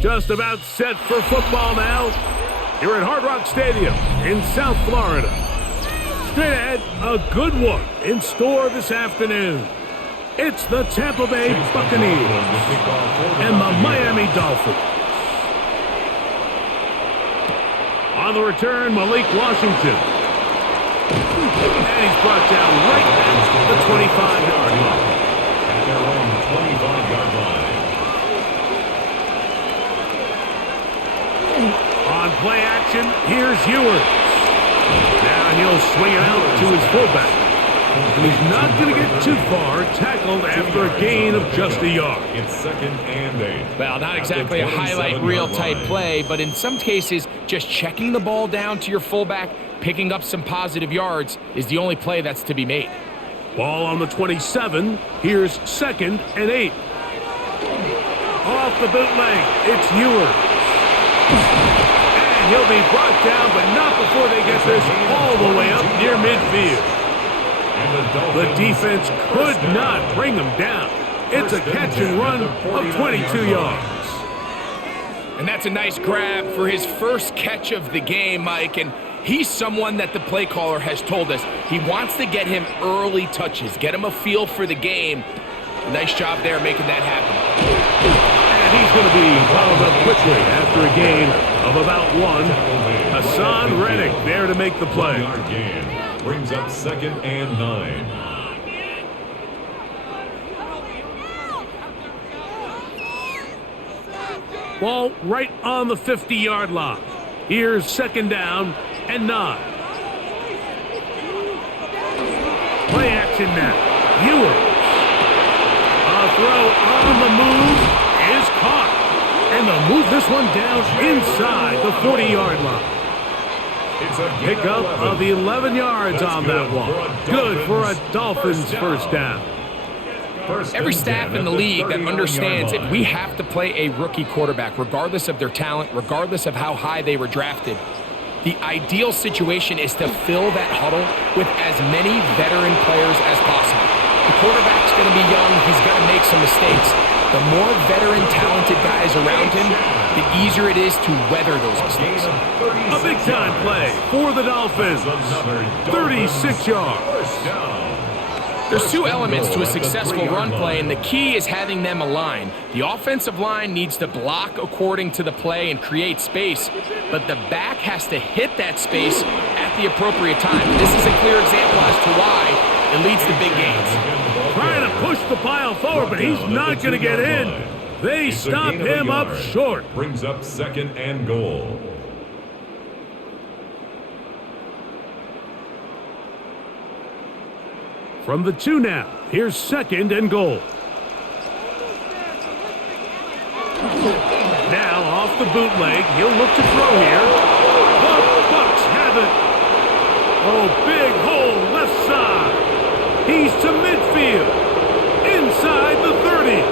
Just about set for football now. Here at Hard Rock Stadium in South Florida. Straight ahead, a good one in store this afternoon. It's the Tampa Bay Buccaneers and the Miami Dolphins. On the return, Malik Washington. And he's brought down right at the 25-yard line. At their own 25-yard line. On play action, here's Ewers. Now he'll swing it out to his fullback. And he's not going to get too far, tackled after a gain of just a yard. It's 2nd and 8. Well, not exactly a highlight reel type play, but in some cases, just checking the ball down to your fullback, picking up some positive yards is the only play that's to be made. Ball on the 27. Here's 2nd and 8. Off the bootleg, it's Ewers. And he'll be brought down, but not before they get this all the way up near midfield. The defense could not bring him down. It's a catch and run of 22 yards. And that's a nice grab for his first catch of the game, Mike. And he's someone that the play caller has told us he wants to get him early touches, get him a feel for the game. Nice job there making that happen. And he's going to be fouled up quickly after a gain of about 1. Hassan Reddick there to make the play. Brings up 2nd and 9. Ball right on the 50-yard line. Here's 2nd down and 9. Play action now. Ewers. A throw on the move is caught. And they'll move this one down inside the 40-yard line. Pickup of 11 yards on that one. Good for a Dolphins first down. Every staff in the league that understands if we have to play a rookie quarterback, regardless of their talent, regardless of how high they were drafted, the ideal situation is to fill that huddle with as many veteran players as possible. The quarterback's going to be young. He's going to make some mistakes. The more veteran, talented guys around him, the easier it is to weather those mistakes. A big-time play for the Dolphins. 36 yards. There's two elements to a successful run play, and the key is having them aligned. The offensive line needs to block according to the play and create space, but the back has to hit that space at the appropriate time. This is a clear example as to why it leads to big gains. Trying to push the pile forward, but he's not going to get in. They stop him up short. Brings up 2nd and goal. From the 2 now, here's 2nd and goal. Now off the bootleg, he'll look to throw here. The Bucs have it. Oh, big hole left side. He's to midfield. Inside the 30.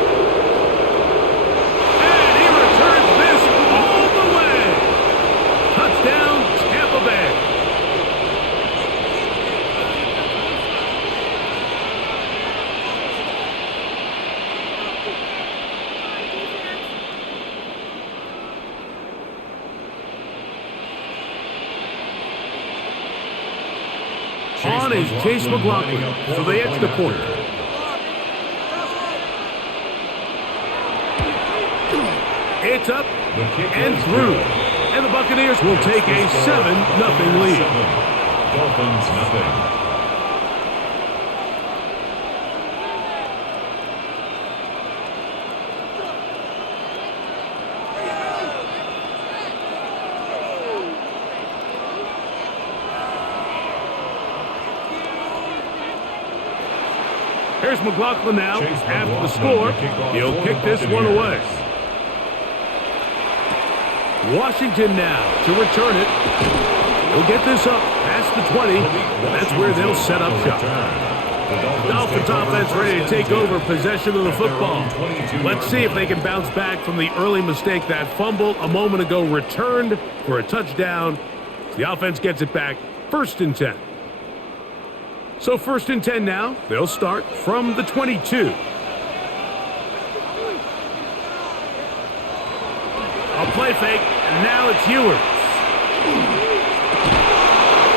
And he returns this all the way. Touchdown, Tampa Bay. On is Chase McLaughlin, so they edge the point. It's up and through. And the Buccaneers will take a 7-0 lead. Dolphins 0. Here's McLaughlin now. After the score, he'll kick this one away. Washington now to return it. He'll get this up past the 20, and that's where they'll set up shop. Dolphins offense ready to take over possession of the football. Let's see if they can bounce back from the early mistake. That fumble a moment ago returned for a touchdown. The offense gets it back. 1st and 10. So 1st and 10 now. They'll start from the 22. A play fake, and now it's Ewers.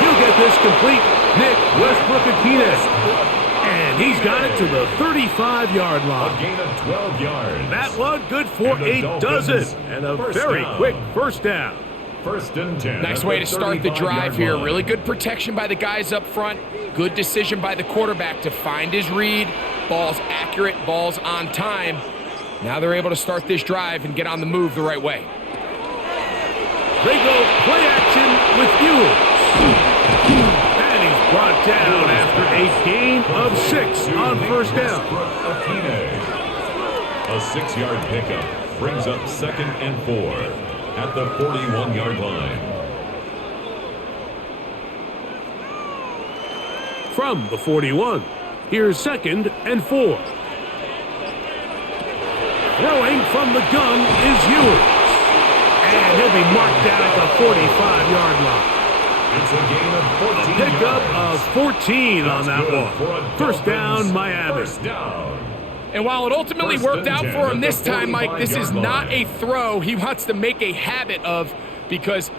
He'll get this complete. Nick Westbrook-Akines. And he's got it to the 35-yard line. A gain of 12 yards. That one good for a dozen. And a very quick first down. First and 10. Nice way to start the drive here. Really good protection by the guys up front. Good decision by the quarterback to find his read. Ball's accurate, ball's on time. Now they're able to start this drive and get on the move the right way. They go play action with Ewers. And he's brought down after a gain of 6 on first down. A 6-yard pickup brings up 2nd and 4 at the 41-yard line. From the 41, here's 2nd and 4. Throwing from the gun is Ewers. And he'll be marked down at the 45-yard line. It's a gain of 14 A pickup yards. of 14 on that one. First down, Miami. First down. And while it ultimately worked out for him this time, Mike, this is not a throw he wants to make a habit of, because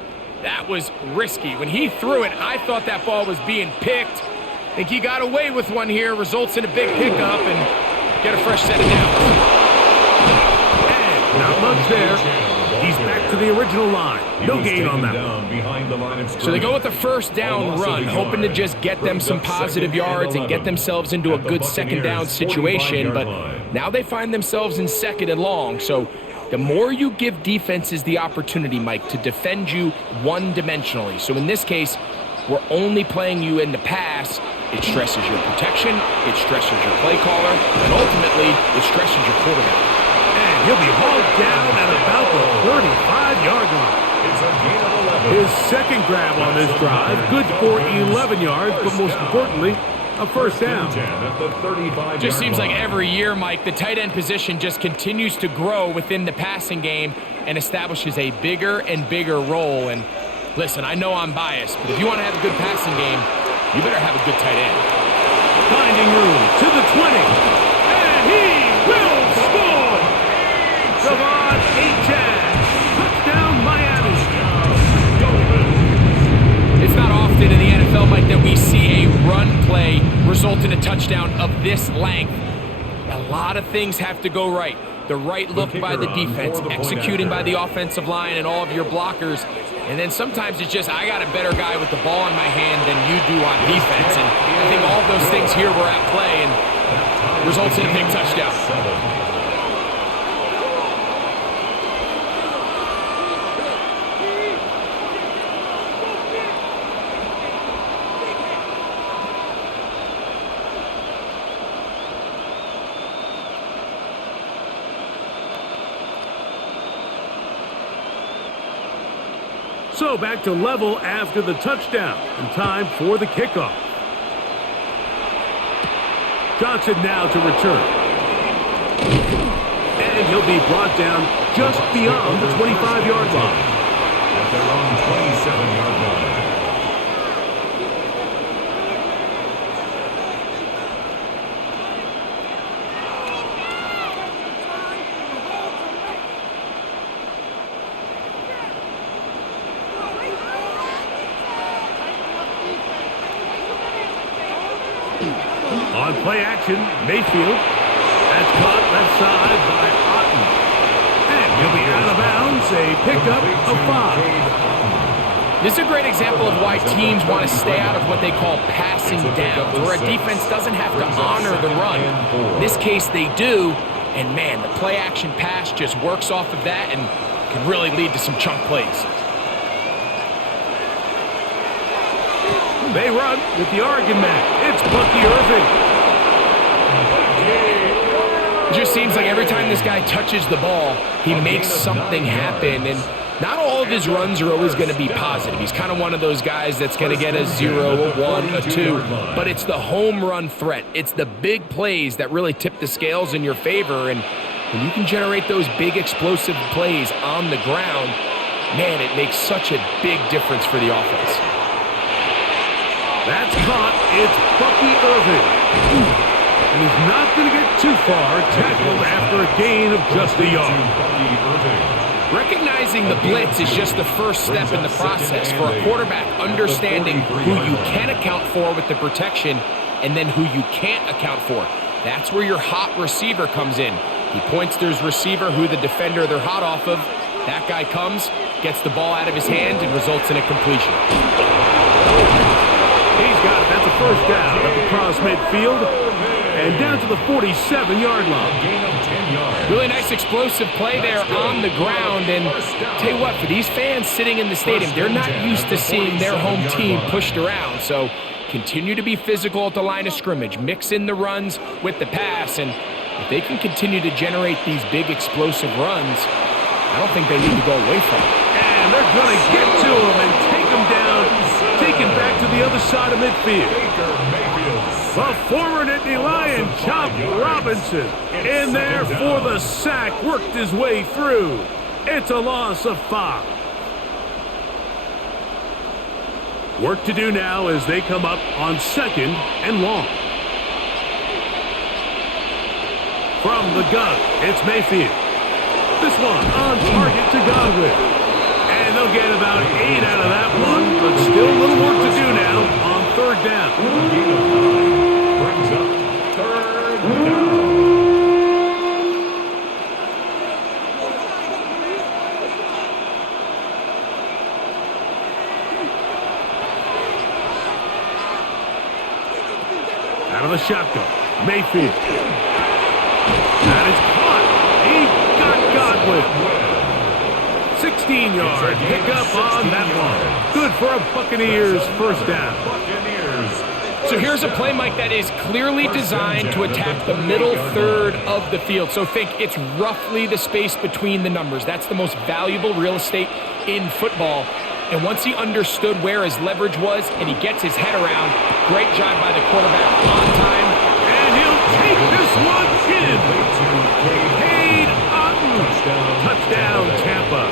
that was risky. When he threw it, I thought that ball was being picked. I think he got away with one here, results in a big pickup, and get a fresh set of downs. And not much there. He's back to the original line. No gain on that one. Behind the line of So they go with the first down run, hoping to just get them some positive yards and get themselves into a good second down situation, but now they find themselves in 2nd and long. So the more you give defenses the opportunity, Mike, to defend you one-dimensionally. So in this case, we're only playing you in the pass. It stresses your protection, it stresses your play caller, and ultimately, it stresses your quarterback. And he'll be hauled down at about the 35-yard line. It's a gain of 11. His second grab on this drive, good for 11 yards, but most importantly, a first down. 10 at the 35-yard Just seems like line. every year, Mike, the tight end position just continues to grow within the passing game and establishes a bigger and bigger role. And listen, I know I'm biased, but if you want to have a good passing game, you better have a good tight end. Finding room to the 20. And he will score! Javon Achane. Touchdown, Miami. It's not often in the NFL, Mike, that we see a run play result in a touchdown of this length. A lot of things have to go right. The right look by the defense, executing by the offensive line and all of your blockers. And then sometimes it's just, I got a better guy with the ball in my hand than you do on defense. And I think all of those things here were at play and results in a big touchdown. So back to level after the touchdown, and time for the kickoff. Johnson now to return. And he'll be brought down just beyond the 25-yard line. At their own 27-yard line. On play action, Mayfield. That's caught left side by Otten. And he'll be out of bounds, a pickup of 5. This is a great example of why teams want to stay out of what they call passing downs, where a defense doesn't have to honor the run. In this case, they do, and man, the play action pass just works off of that and can really lead to some chunk plays. They run with the Oregon man. It's Bucky Irving. It just seems like every time this guy touches the ball, he makes something happen. And not all of his runs are always going to be positive. He's kind of one of those guys that's going to get a 0, a 1, a 2. But it's the home run threat. It's the big plays that really tip the scales in your favor. And when you can generate those big explosive plays on the ground, man, it makes such a big difference for the offense. That's caught. It's Bucky Irving. And he's not going to get too far, tackled after a gain of just a yard. Recognizing Using the blitz is just the first step in the process for a quarterback understanding who you can account for with the protection and then who you can't account for. That's where your hot receiver comes in. He points to his receiver who the defender they're hot off of. That guy comes, gets the ball out of his hand, and results in a completion. He's got it. That's a first down up across midfield and down to the 47-yard line. Really nice explosive play there on the ground. And tell you what, for these fans sitting in the stadium, they're not used to seeing their home team pushed around. So continue to be physical at the line of scrimmage. Mix in the runs with the pass. And if they can continue to generate these big explosive runs, I don't think they need to go away from it. And they're going to get to him and take him down, take him back to the other side of midfield. The former Nittany Lion, Chop Robinson, in there for the sack, worked his way through. It's a loss of 5. Work to do now as they come up on 2nd and long. From the gun, it's Mayfield. This one on target to Godwin. And they'll get about 8 out of that one, but still a little work to do now on 3rd down. Brings up 3rd down. Out of the shotgun, Mayfield. That is caught. He got Godwin. 16-yard pickup on that one. Good for a Buccaneers first down. So here's a play, Mike, that is clearly designed to attack the middle third of the field. So think it's roughly the space between the numbers. That's the most valuable real estate in football. And once he understood where his leverage was and he gets his head around, great job by the quarterback on time. And he'll take this one in. Cade Otton. Touchdown, Tampa.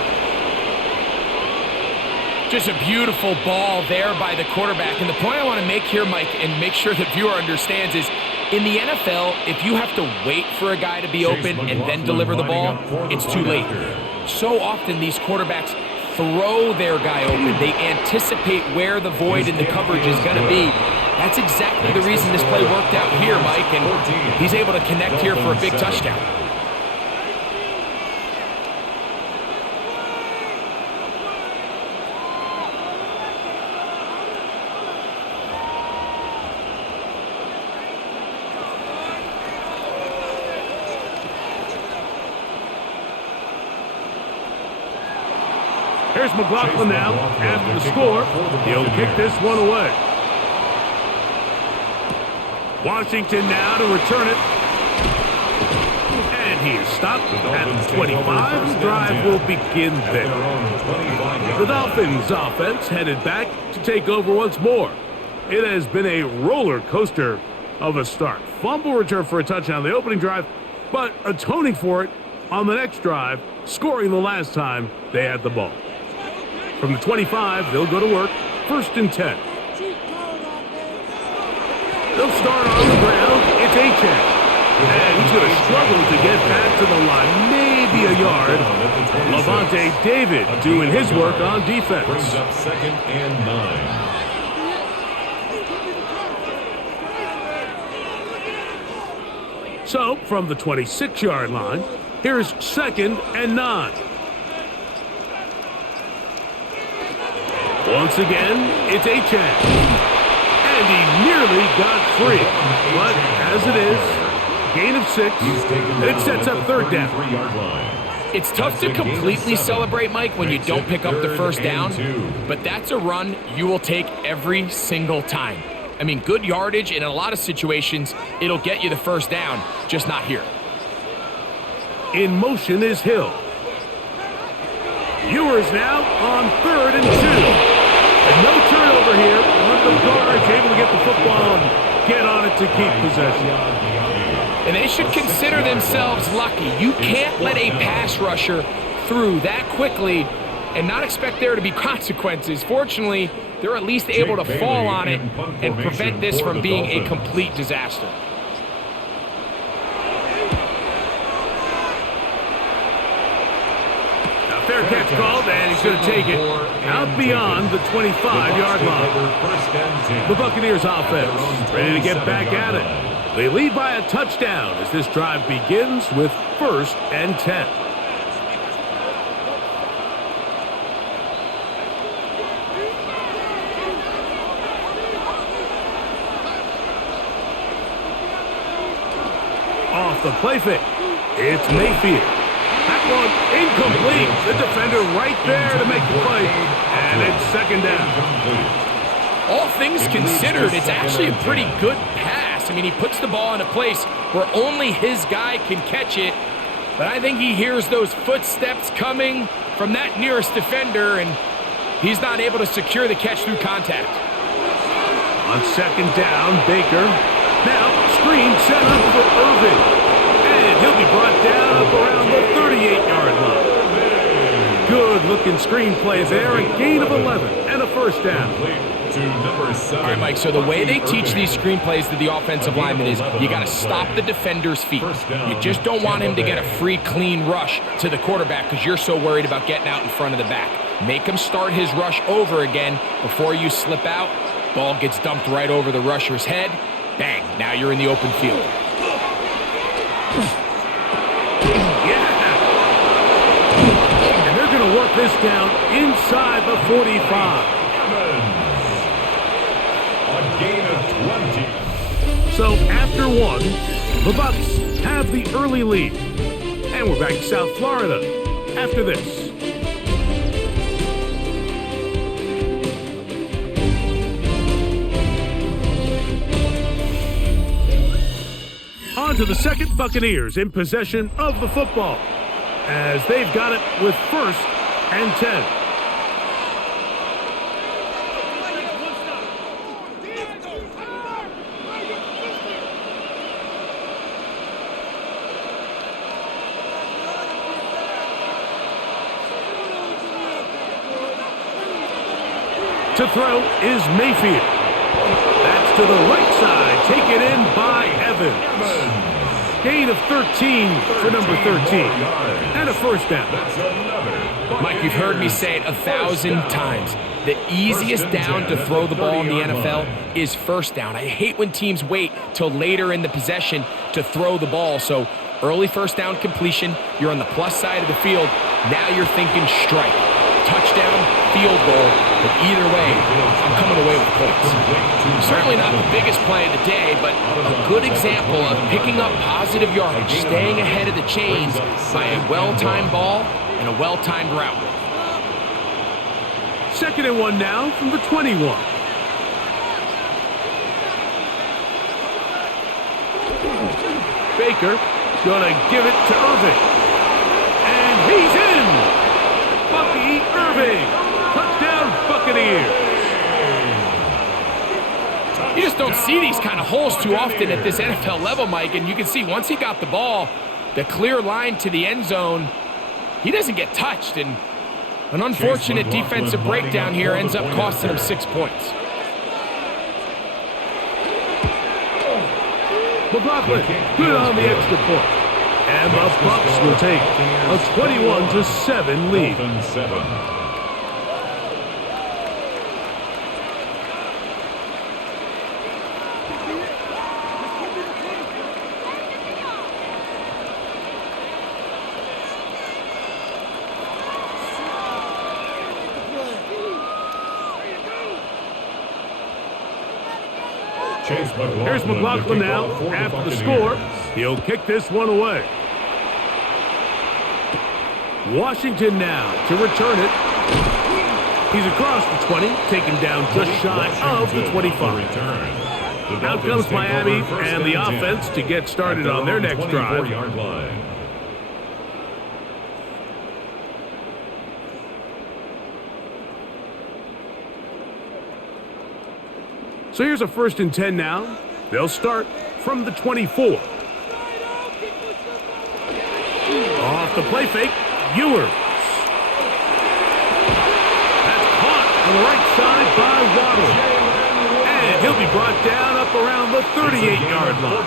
Just a beautiful ball there by the quarterback. And the point I want to make here, Mike, and make sure the viewer understands is, in the NFL, if you have to wait for a guy to be open and then deliver the ball, it's too late. So often these quarterbacks throw their guy open. They anticipate where the void in the coverage is going to be. That's exactly the reason this play worked out here, Mike, and he's able to connect here for a big touchdown. Here's McLaughlin now. After the score, he'll kick this one away. Washington now to return it. And he is stopped at the 25. The drive will begin there. The Dolphins offense headed back to take over once more. It has been a roller coaster of a start. Fumble return for a touchdown on the opening drive, but atoning for it on the next drive, scoring the last time they had the ball. From the 25, they'll go to work. 1st and 10. They'll start on the ground. It's Achane. And he's going to struggle to get back to the line. Maybe a yard. Levante David doing his work on defense. Brings up 2nd and 9. So, from the 26-yard line, here's 2nd and 9. Once again, it's Achane. And he nearly got free. But as it is, gain of 6, and it sets up 3rd down. It's tough to completely celebrate, Mike, when you don't pick up the first down, but that's a run you will take every single time. I mean, good yardage, and in a lot of situations, it'll get you the first down, just not here. In motion is Hill. Ewers now on 3rd and 2. And no turnover here. One of the guards able to get the football and get on it to keep possession. And they should consider themselves lucky. You can't let a pass rusher through that quickly and not expect there to be consequences. Fortunately, they're at least able to fall on it and prevent this from being a complete disaster. Fair catch called, and he's going to take it out beyond the 25-yard line. The Buccaneers offense ready to get back at it. They lead by a touchdown as this drive begins with 1st and 10. Off the play fake. It's Mayfield. That one incomplete. The defender right there to make the play. And it's 2nd down. All things considered, it's actually a pretty good pass. I mean, he puts the ball in a place where only his guy can catch it. But I think he hears those footsteps coming from that nearest defender, and he's not able to secure the catch through contact. On 2nd down, Baker. Now, screen set up for Irving. And he'll be brought down up around the 38-yard line. Good-looking screenplay there. A gain of 11 and a 1st down. All right, Mike, so the way they teach these screenplays to the offensive lineman is you got to stop the defender's feet. You just don't want him to get a free, clean rush to the quarterback because you're so worried about getting out in front of the back. Make him start his rush over again before you slip out. Ball gets dumped right over the rusher's head. Bang, now you're in the open field. Yeah! And they're going to work this down inside the 45. A gain of 20. So after one, the Bucs have the early lead. And we're back to South Florida after this. On to the 2nd, Buccaneers in possession of the football as they've got it with 1st and 10. To throw is Mayfield. That's to the right side. Taken in by Evans. Gain of 13 for number 13. And a 1st down. Mike, you've heard me say it 1,000 times. The easiest down to throw the ball in the NFL is 1st down. I hate when teams wait till later in the possession to throw the ball. So early 1st down completion, you're on the plus side of the field. Now you're thinking strike. Touchdown, field goal, but either way, I'm coming away with points. Certainly not the biggest play of the day, but a good example of picking up positive yardage, staying ahead of the chains by a well-timed ball and a well-timed route. 2nd and 1 now from the 21. Baker gonna give it to Irving. And he's in! Bucky Irving. Touchdown, Buccaneers. You just don't see these kind of holes too often at this NFL level, Mike. And you can see once he got the ball, the clear line to the end zone, he doesn't get touched. And an unfortunate defensive breakdown here ends up costing him 6 points. McLaughlin, good on the extra point. And the Bucs will take a 21-7 lead. Here's McLaughlin now after the score. He'll kick this one away. Washington now to return it. He's across the 20, taken down just shy of the 25. Out comes Miami and the offense to get started on their next drive. So here's a 1st and 10 now. They'll start from the 24. Off the play fake, Ewers. That's caught on the right side by Waddle. And he'll be brought down up around the 38-yard line.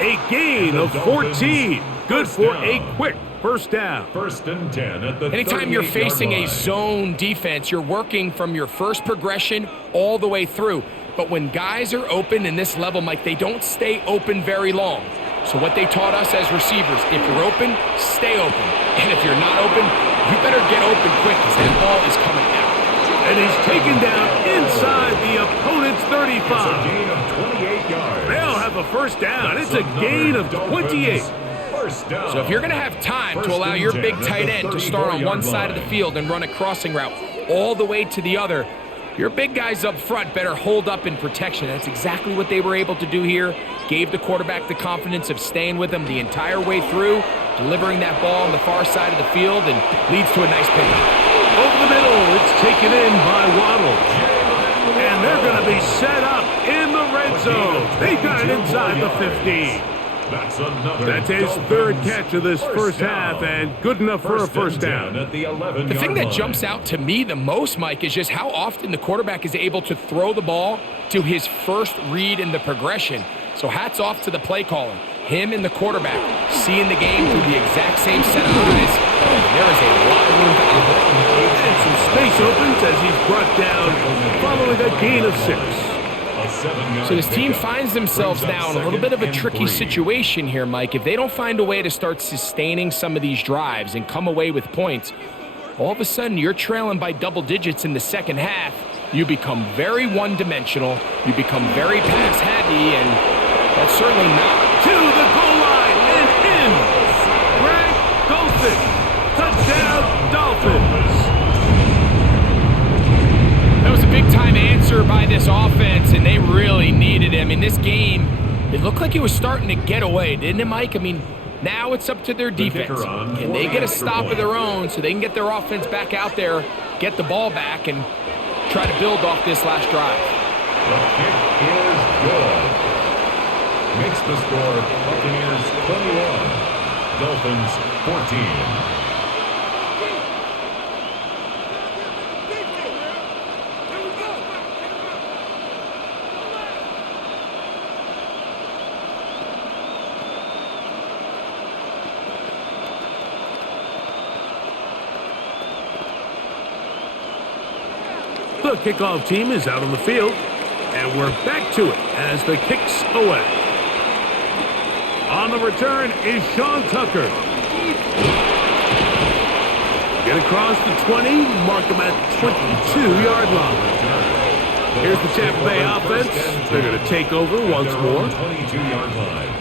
A gain of 14. Good for a quick first down. First and 10 at the Anytime you're 38-yard facing a line. zone defense, you're working from your first progression all the way through. But when guys are open in this level, Mike, they don't stay open very long. So what they taught us as receivers, if you're open, stay open. And if you're not open, you better get open quick because that ball is coming out. And he's taken down inside the opponent's 35. It's a gain of 28 yards. They'll have a first down. It's a gain of 28. First down. So if you're going to have time to allow your big tight end to start on one side of the field and run a crossing route all the way to the other, your big guys up front better hold up in protection. That's exactly what they were able to do here. Gave the quarterback the confidence of staying with him the entire way through, delivering that ball on the far side of the field, and leads to a nice pickup. Over the middle, it's taken in by Waddle. And they're going to be set up in the red zone. They got it inside the 15. That's his third catch of this first half, and good enough for a first down. The thing that jumps out to me the most, Mike, is just how often the quarterback is able to throw the ball to his first read in the progression. So hats off to the play caller. Him and the quarterback seeing the game through the exact same set of eyes. There is a lot of room to operate. And some space opens as he's brought down following a gain of 6. So this team finds themselves now in a little bit of a tricky situation here, Mike. If they don't find a way to start sustaining some of these drives and come away with points, all of a sudden you're trailing by double digits in the second half. You become very one-dimensional. You become very pass-heavy, and that's certainly not. To the goal line and in. Greg Dolphin. Touchdown, Dolphins. That was a big-time answer by this offense, and they really needed it. I mean, this game, it looked like it was starting to get away, didn't it, Mike? I mean, now it's up to their defense. Can they get a stop of their own so they can get their offense back out there, get the ball back, and try to build off this last drive? The kick is good. Makes the score Buccaneers 21, Dolphins 14. The kickoff team is out on the field, and we're back to it as the kick's away. On the return is Sean Tucker. Get across the 20, mark him at 22-yard line. Here's the Tampa Bay offense. They're going to take over once more. 22-yard line.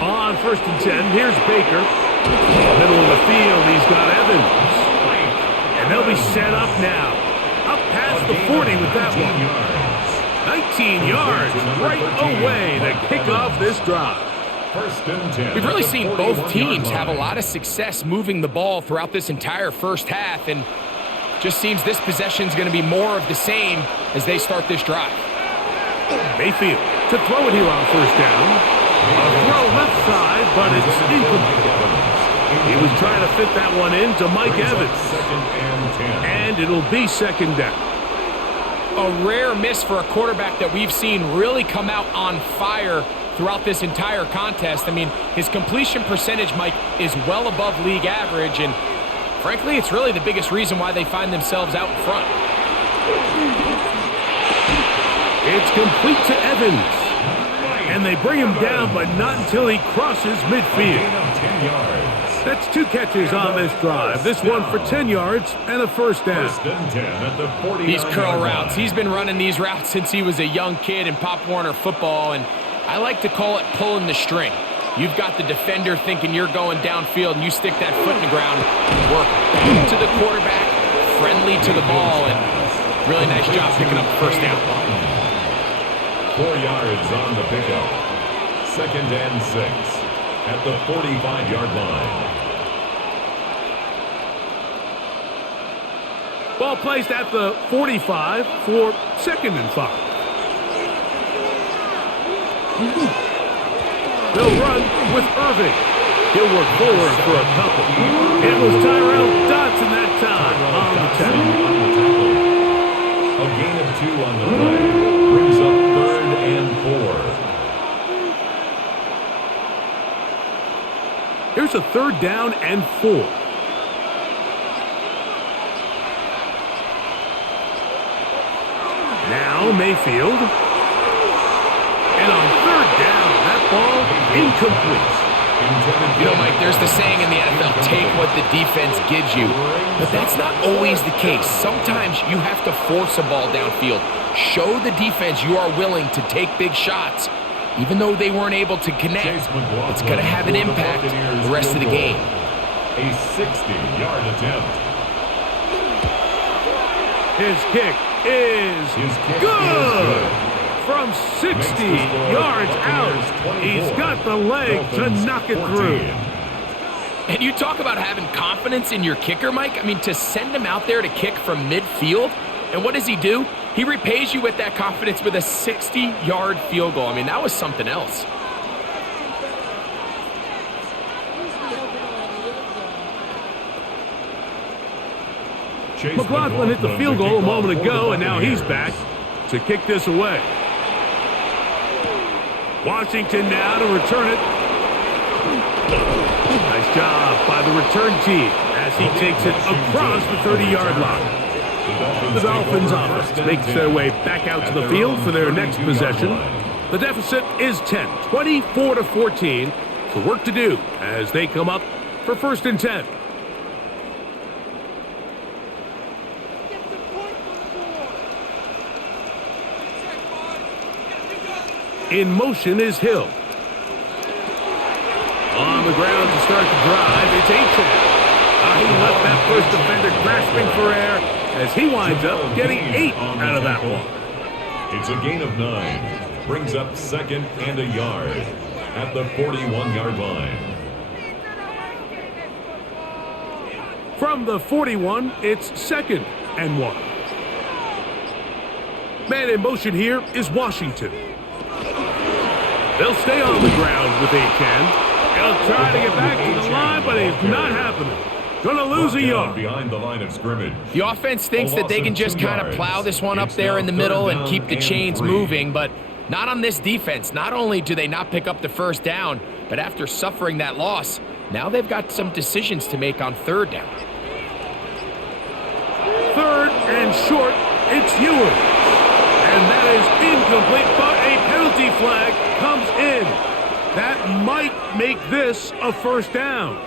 On first and 10, here's Baker. Middle of the field, he's got Evans. And they'll be set up now. Up past the 40 with that one. 19 yards right away to kick off this drive. First and 10. We've really seen both teams have a lot of success moving the ball throughout this entire first half, and just seems this possession is going to be more of the same as they start this drive. Mayfield to throw it here on first down. A throw left side, but it's incomplete. He was trying to fit that one in to Mike Evans. And it'll be second down. A rare miss for a quarterback that we've seen really come out on fire throughout this entire contest. I mean, his completion percentage, Mike, is well above league average, and frankly, it's really the biggest reason why they find themselves out in front. It's complete to Evans. And they bring him down, but not until he crosses midfield. That's 2 catches on this drive. This one for 10 yards and a first down. These curl routes. He's been running these routes since he was a young kid in Pop Warner football, and I like to call it pulling the string. You've got the defender thinking you're going downfield, and you stick that foot in the ground, work back to the quarterback, friendly to the ball, and really nice job picking up the first down. 4 yards on the pickup. Second and 6 at the 45-yard line. Ball placed at the 45 for second and 5. They'll run with Irving. He'll work forward for a couple. It was Tyrell Dodson that time on the tackle. A gain of 2 on the play brings up 3rd and 4. Here's a 3rd down and 4. Now Mayfield. And on 3rd down, that ball incomplete. You know, Mike, there's the saying in the NFL, take what the defense gives you. But that's not always the case. Sometimes you have to force a ball downfield. Show the defense you are willing to take big shots. Even though they weren't able to connect, it's going to have an impact the rest of the game. A 60-yard attempt. His kick is good. From 60 yards out, he's got the leg to knock it through. And you talk about having confidence in your kicker, Mike. I mean, to send him out there to kick from midfield, and what does he do? He repays you with that confidence with a 60-yard field goal. I mean, that was something else. McLaughlin hit the field goal a moment ago, and now he's back to kick this away. Washington now to return it. Nice job by the return team as he takes it across the 30-yard line. The Dolphins offense makes their way back out to the field for their next possession. The deficit is 10, 24-14. So work to do as they come up for 1st and 10. In motion is Hill. On the ground to start the drive, it's Achane. He left that first defender grasping for air as he winds up getting 8 out of that one. It's a gain of 9. Brings up 2nd and a yard at the 41-yard line. From the 41, it's 2nd and 1. Man in motion here is Washington. They'll stay on the ground with Achane. He'll try to get back to the line, but it's not happening. Gonna lose a yard. Behind the line of scrimmage. The offense thinks that they can just kind of plow this one up there in the middle and keep the chains moving, but not on this defense. Not only do they not pick up the 1st down, but after suffering that loss, now they've got some decisions to make on 3rd down. 3rd and short, it's Ewers. And that is incomplete, but a penalty flag comes in. That might make this a 1st down.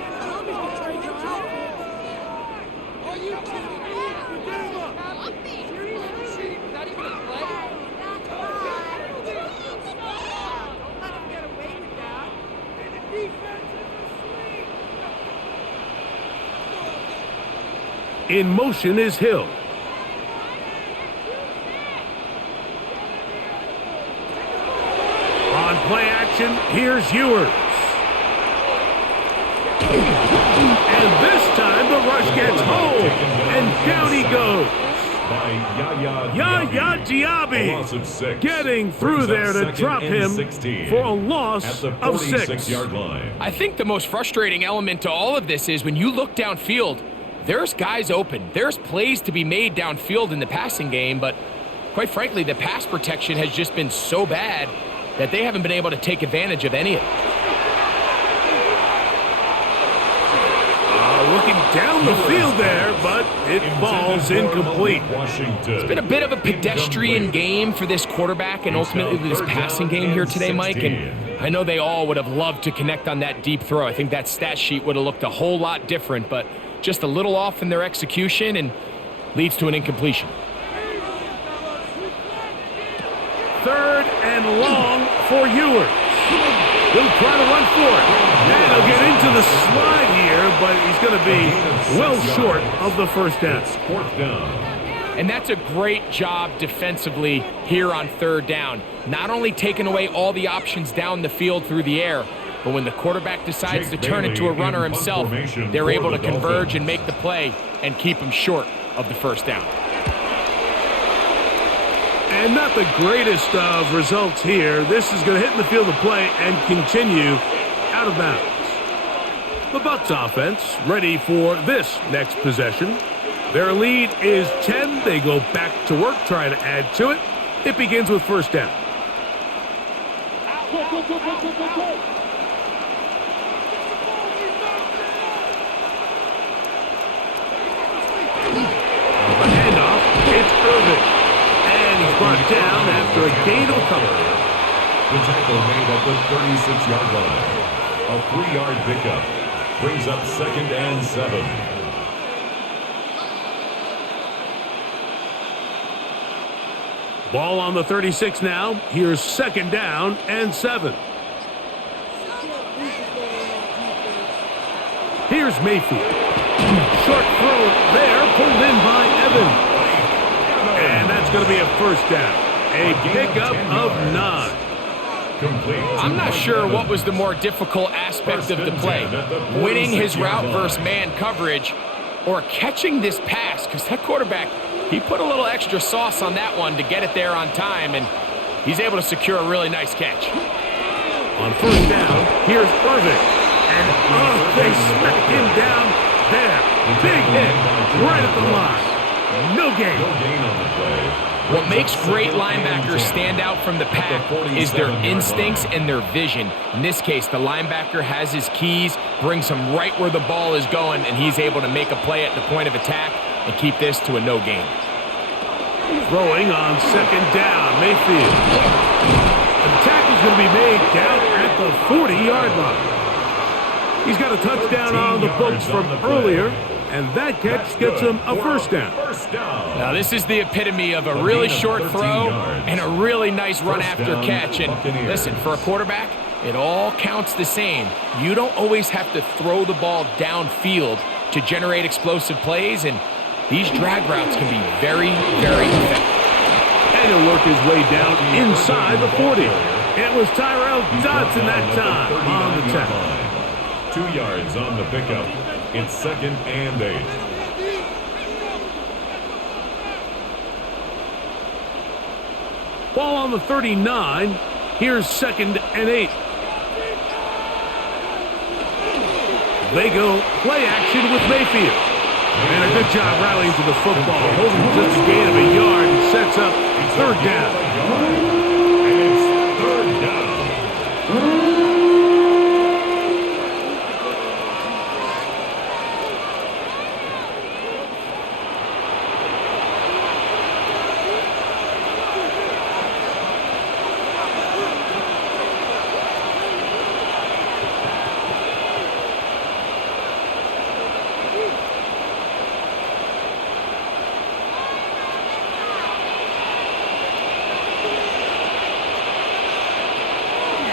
In motion is Hill. On play action, here's Ewers. And this time the rush gets home, and down he goes. Yaya Diaby getting through there to drop him for a loss of 6. I think the most frustrating element to all of this is when you look downfield, there's guys open. There's plays to be made downfield in the passing game, but quite frankly, the pass protection has just been so bad that they haven't been able to take advantage of any of it. Looking down the field there, but it falls incomplete. It's been a bit of a pedestrian game for this quarterback and ultimately this passing game here today, Mike. And I know they all would have loved to connect on that deep throw. I think that stat sheet would have looked a whole lot different, but just a little off in their execution and leads to an incompletion. 3rd and long for Ewers. He'll try to run for it. And he'll get into the slide here, but he's going to be well short of the 1st down. And that's a great job defensively here on 3rd down. Not only taking away all the options down the field through the air, but when the quarterback decides to turn into a runner himself, they're able to converge and make the play and keep him short of the 1st down. And not the greatest of results here. This is going to hit in the field of play and continue out of bounds. The Bucs offense ready for this next possession. Their lead is 10. They go back to work, trying to add to it. It begins with first down. The handoff, it's Irvin. And he's brought down after a gain of cover. The tackle made at the 36-yard line. A 3-yard pickup brings up 2nd and 7. Ball on the 36 now. Here's 2nd down and 7. Here's Mayfield. Short throw there, pulled in by Evans. And that's going to be a first down. A pickup of 9. I'm not sure what was the more difficult aspect of the play. Winning his route versus man coverage or catching this pass, because that quarterback, he put a little extra sauce on that one to get it there on time, and he's able to secure a really nice catch. On first down, here's Irvin. And they smacked him down there. Big hit right at the line. No gain. No gain on the play. What makes great linebackers stand out from the pack is their instincts and their vision. In this case, the linebacker has his keys, brings him right where the ball is going, and he's able to make a play at the point of attack and keep this to a no gain. Throwing on 2nd down, Mayfield. The tackle's going to be made down at the 40-yard line. He's got a touchdown on the books from earlier, and that catch gets him a first down. Now, this is the epitome of a really short throw and a really nice run after catch. And listen, for a quarterback, it all counts the same. You don't always have to throw the ball downfield to generate explosive plays, and these drag routes can be very, very effective. And he'll work his way down inside the 40. It was Tyrell Dodson that time on the tackle. 2 yards on the pickup. It's 2nd and 8. Ball on the 39. Here's 2nd and 8. They go play action with Mayfield. And a good job rallying to the football. Holding just a gain of a yard and sets up 3rd down. And it's 3rd down.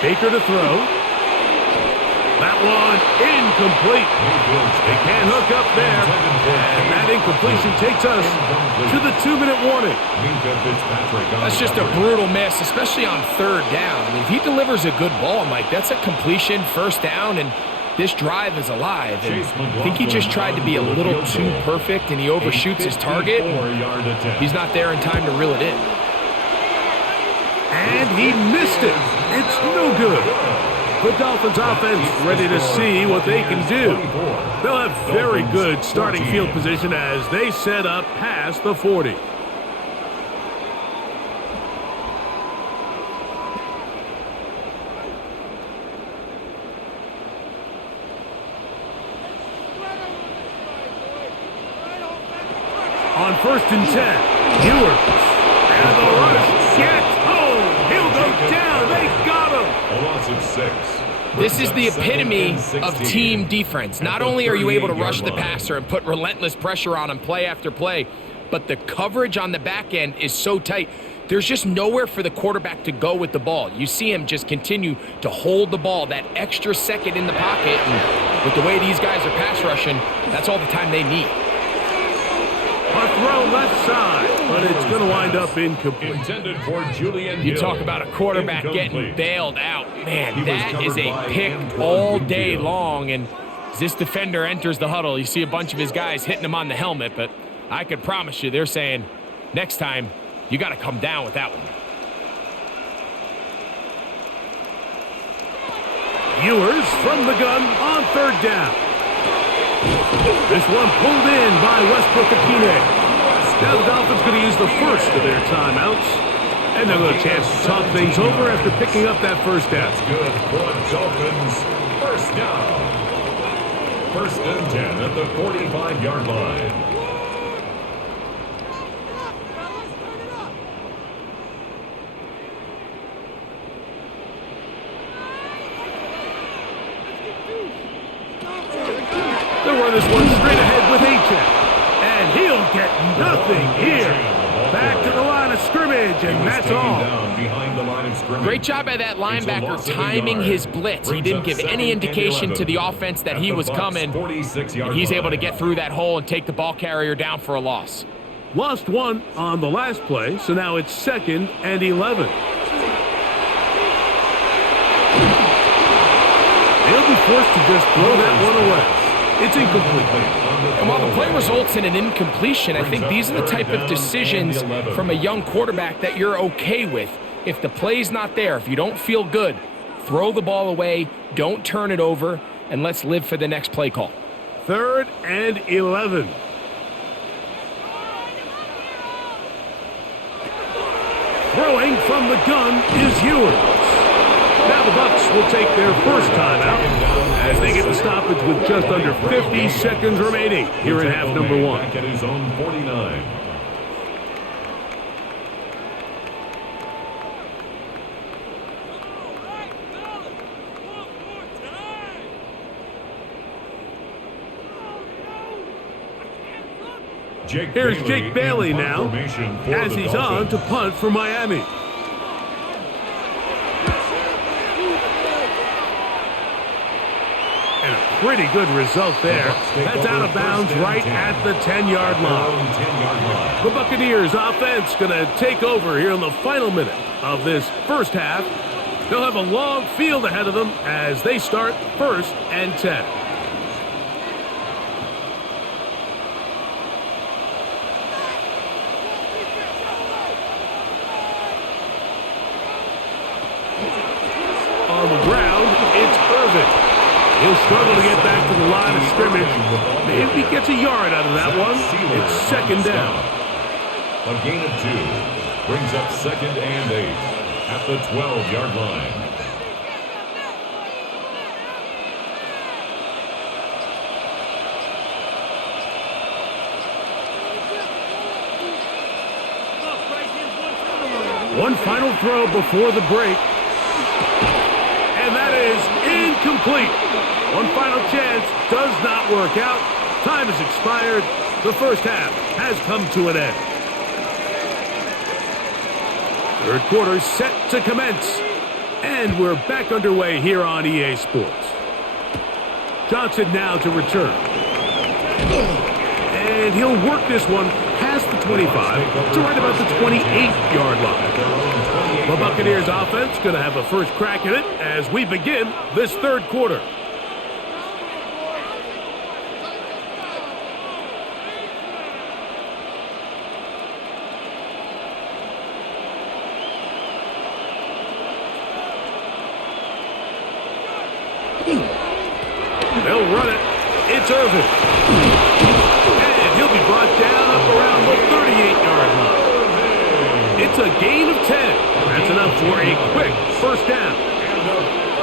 Baker to throw. That one incomplete. They can't hook up there. And that incompletion takes us to the 2-minute warning. That's just a brutal miss, especially on 3rd down. I mean, if he delivers a good ball, Mike, that's a completion, first down, and this drive is alive. And I think he just tried to be a little too perfect, and he overshoots his target. He's not there in time to reel it in. And he missed it. It's no good. The Dolphins offense ready to see what they can do. They'll have very good starting field position as they set up past the 40. On 1st and 10, Ewers. And the rush gets home. He'll go down. They got him. A loss of 6. This is the epitome of team defense. Not only are you able to rush the passer and put relentless pressure on him play after play, but the coverage on the back end is so tight. There's just nowhere for the quarterback to go with the ball. You see him just continue to hold the ball that extra second in the pocket. And with the way these guys are pass rushing, that's all the time they need. A throw left side, but it's going to wind up incomplete. Intended for Julian You talk about a quarterback getting bailed out. Man, that is a pick all day long. And as this defender enters the huddle, you see a bunch of his guys hitting him on the helmet. But I could promise you they're saying, next time, you got to come down with that one. Ewers from the gun on 3rd down. This one pulled in by Westbrook-Akine. Now the Dolphins going to use the first of their timeouts. And they'll get a chance to talk things over after picking up that first down. That's good for the Dolphins. First down. First and 10 at the 45-yard line. They'll run this one straight ahead with H.F. And he'll get nothing here. Back to the line of scrimmage, and that's all. Behind the line of scrimmage. Great job by that linebacker timing his blitz. He didn't give any indication to the offense that he was coming. And he's able to get through that hole and take the ball carrier down for a loss. Lost one on the last play, so now it's 2nd and 11. They'll be forced to just throw that one away. It's incomplete. And while the play results in an incompletion, I think these are the type of decisions from a young quarterback that you're okay with. If the play's not there, if you don't feel good, throw the ball away, don't turn it over, and let's live for the next play call. 3rd and 11. Throwing from the gun is Ewers. Now the Bucs will take their first timeout as they get the stoppage with just under 50 seconds remaining here in half number 1. Back at his own 49. Here's Jake Bailey now as he's on to punt for Miami. And a pretty good result there. That's out of bounds right at the 10-yard line. The Buccaneers offense going to take over here in the final minute of this first half. They'll have a long field ahead of them as they start 1st and 10. On the ground, it's Irvin. He'll struggle to get back to the line of scrimmage. Maybe he gets a yard out of that one. It's 2nd down. A gain of 2 brings up 2nd and 8 at the 12-yard line. One final throw before the break. And that is incomplete. One final chance does not work out. Time has expired. The first half has come to an end. 3rd quarter set to commence. And we're back underway here on EA Sports. Johnson now to return. And he'll work this one past the 25 to right about the 28-yard line. The Buccaneers offense going to have a first crack at it as we begin this 3rd quarter. They'll run it. It's Irvin. And he'll be brought down up around the 38-yard line. It's a gain of 10. That's enough for a quick first down.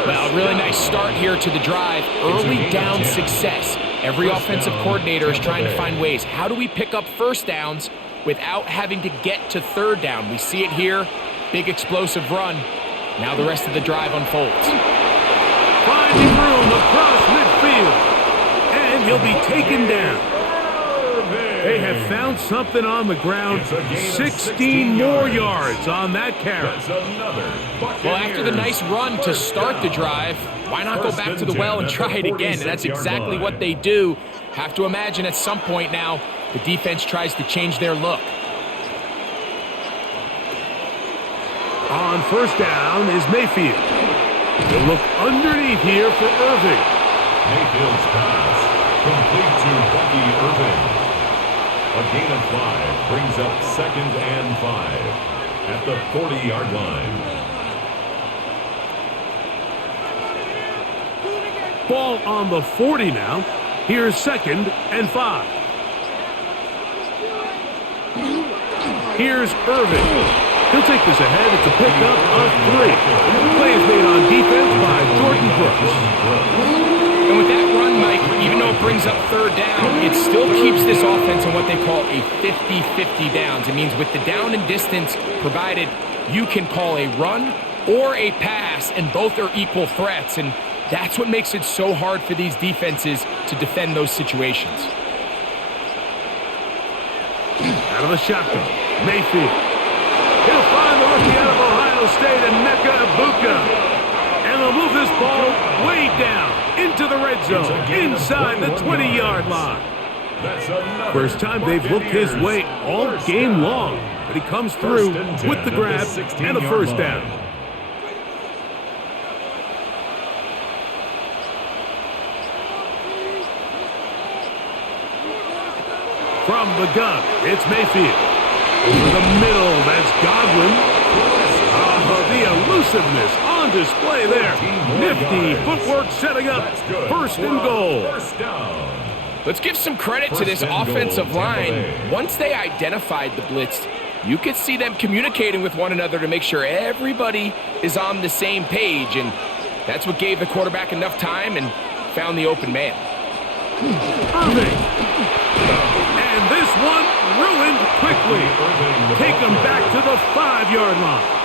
Well, a really nice start here to the drive. Early down success. Every offensive coordinator is trying to find ways. How do we pick up first downs without having to get to 3rd down? We see it here. Big explosive run. Now the rest of the drive unfolds. Finding room across midfield. And he'll be taken down. They have found something on the ground. 16 more yards on that carry. Well, after the nice run to start the drive, why not go back to the well and try it again? And that's exactly what they do. Have to imagine at some point now, the defense tries to change their look. On first down is Mayfield. They'll look underneath here for Irving. Mayfield's pass complete to Bucky Irving. A gain of 5 brings up 2nd and 5 at the 40-yard line. Ball on the 40 now. Here's 2nd and 5. Here's Irving. He'll take this ahead. It's a pickup of 3. Play is made on defense by Jordan Brooks. And with that run, Mike, even though it brings up 3rd down, it still keeps this offense in what they call a 50-50 downs. It means with the down and distance provided, you can call a run or a pass, and both are equal threats. And that's what makes it so hard for these defenses to defend those situations. Out of the shotgun, Mayfield. He'll find the rookie out of Ohio State, and Mecca Ibuka. And they'll move this ball way down into the red zone, inside the 20-yard line. First time they've looked his way all game long, but he comes through with the grab and a first down. From the gun, it's Mayfield. Over the middle, that's Godwin. The elusiveness on display there. Nifty footwork setting up 1st and goal. Let's give some credit to this offensive line. Once they identified the blitz, you could see them communicating with one another to make sure everybody is on the same page, and that's what gave the quarterback enough time and found the open man. Irving. And this one ruined quickly. Take them back to the 5-yard line.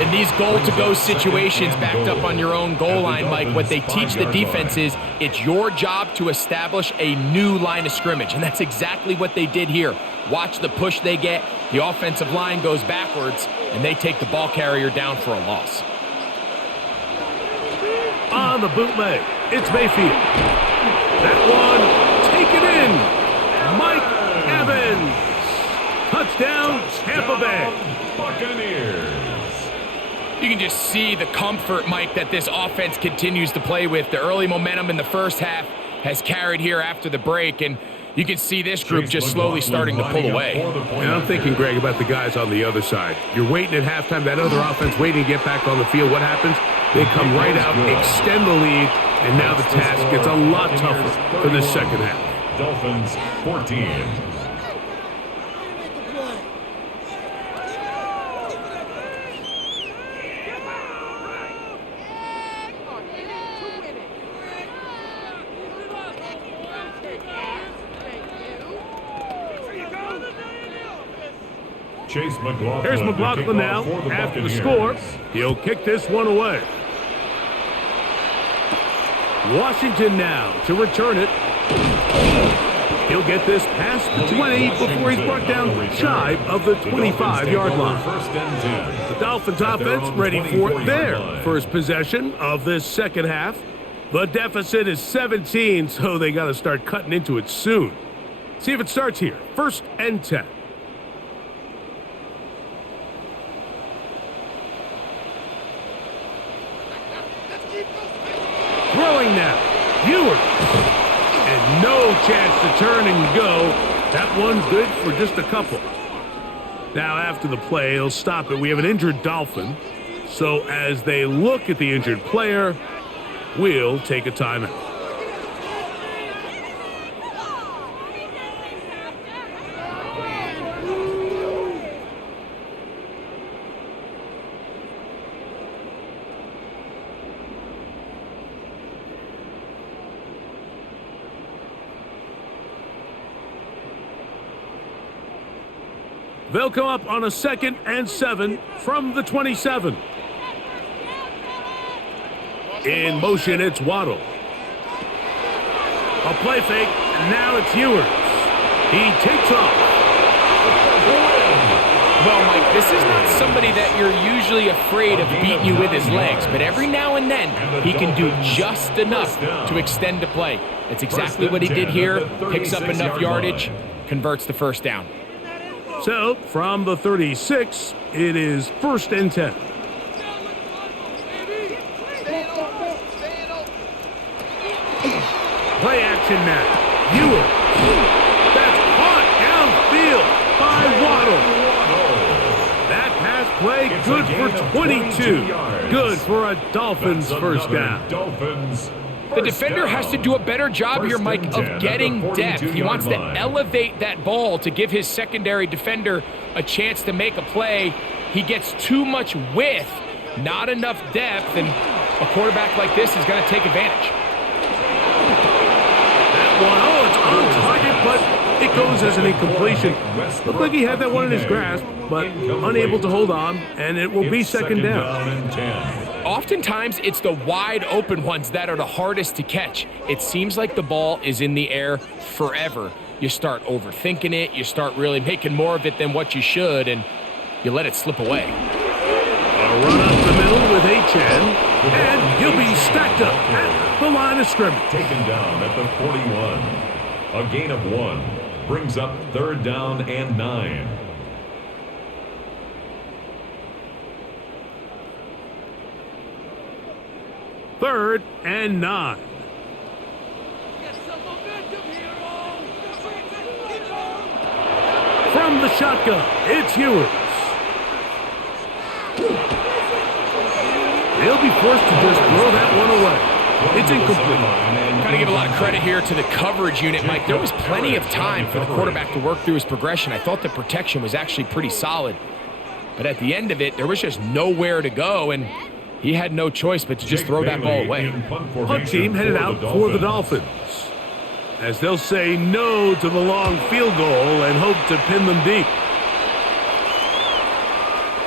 In these goal-to-go situations backed up on your own goal line, Mike, what they teach the defense is it's your job to establish a new line of scrimmage, and that's exactly what they did here. Watch the push they get. The offensive line goes backwards, and they take the ball carrier down for a loss. On the bootleg, it's Mayfield. That one, take it in. Mike Evans. Touchdown, Tampa Bay. Buccaneers. You can just see the comfort, Mike, that this offense continues to play with. The early momentum in the first half has carried here after the break, and you can see this group just slowly starting to pull away. And I'm thinking, Greg, about the guys on the other side. You're waiting at halftime, that other offense waiting to get back on the field. What happens? They come right out, extend the lead, and now the task gets a lot tougher for the second half. Dolphins 14. Chase McLaughlin. Here's McLaughlin now after the score. He'll kick this one away. Washington now to return it. He'll get this past the 20 before he's brought down shy of the 25-yard line. The Dolphins offense ready for their first possession of this second half. The deficit is 17, so they got to start cutting into it soon. See if it starts here. 1st and 10. Throwing now, Ewers, and no chance to turn and go. That one good for just a couple. Now after the play, he'll stop it. We have an injured Dolphin, so as they look at the injured player, we'll take a timeout. They'll come up on a 2nd and 7 from the 27. In motion, it's Waddle. A play fake, and now it's Ewers. He takes off. Well, Mike, this is not somebody that you're usually afraid of beating you with his legs, but every now and then he can do just enough to extend a play. That's exactly what he did here. Picks up enough yardage, converts the first down. So, from the 36, it is 1st and 10. Play action now. Ewers. That's caught downfield by Waddle. That pass play good for 22. Good for a Dolphins first down. Dolphins The defender has to do a better job here, Mike, of getting depth. He wants to elevate that ball to give his secondary defender a chance to make a play. He gets too much width, not enough depth, and a quarterback like this is going to take advantage. That one, oh, it's on target, but it goes as an incompletion. Looked like he had that one in his grasp, but unable to hold on, and it will be second down. Oftentimes, it's the wide open ones that are the hardest to catch. It seems like the ball is in the air forever. You start overthinking it, you start really making more of it than what you should, and you let it slip away. A run up the middle with H.N., and he'll be stacked up at the line of scrimmage. Taken down at the 41. A gain of 1 brings up third down and 9. Third and 9. From the shotgun, it's Ewers. They'll be forced to just throw that one away. It's incomplete. Got to give a lot of credit here to the coverage unit, Mike. There was plenty of time for the quarterback to work through his progression. I thought the protection was actually pretty solid. But at the end of it, there was just nowhere to go, and he had no choice but to just throw that ball away. Punt team headed out for the Dolphins, as they'll say no to the long field goal and hope to pin them deep.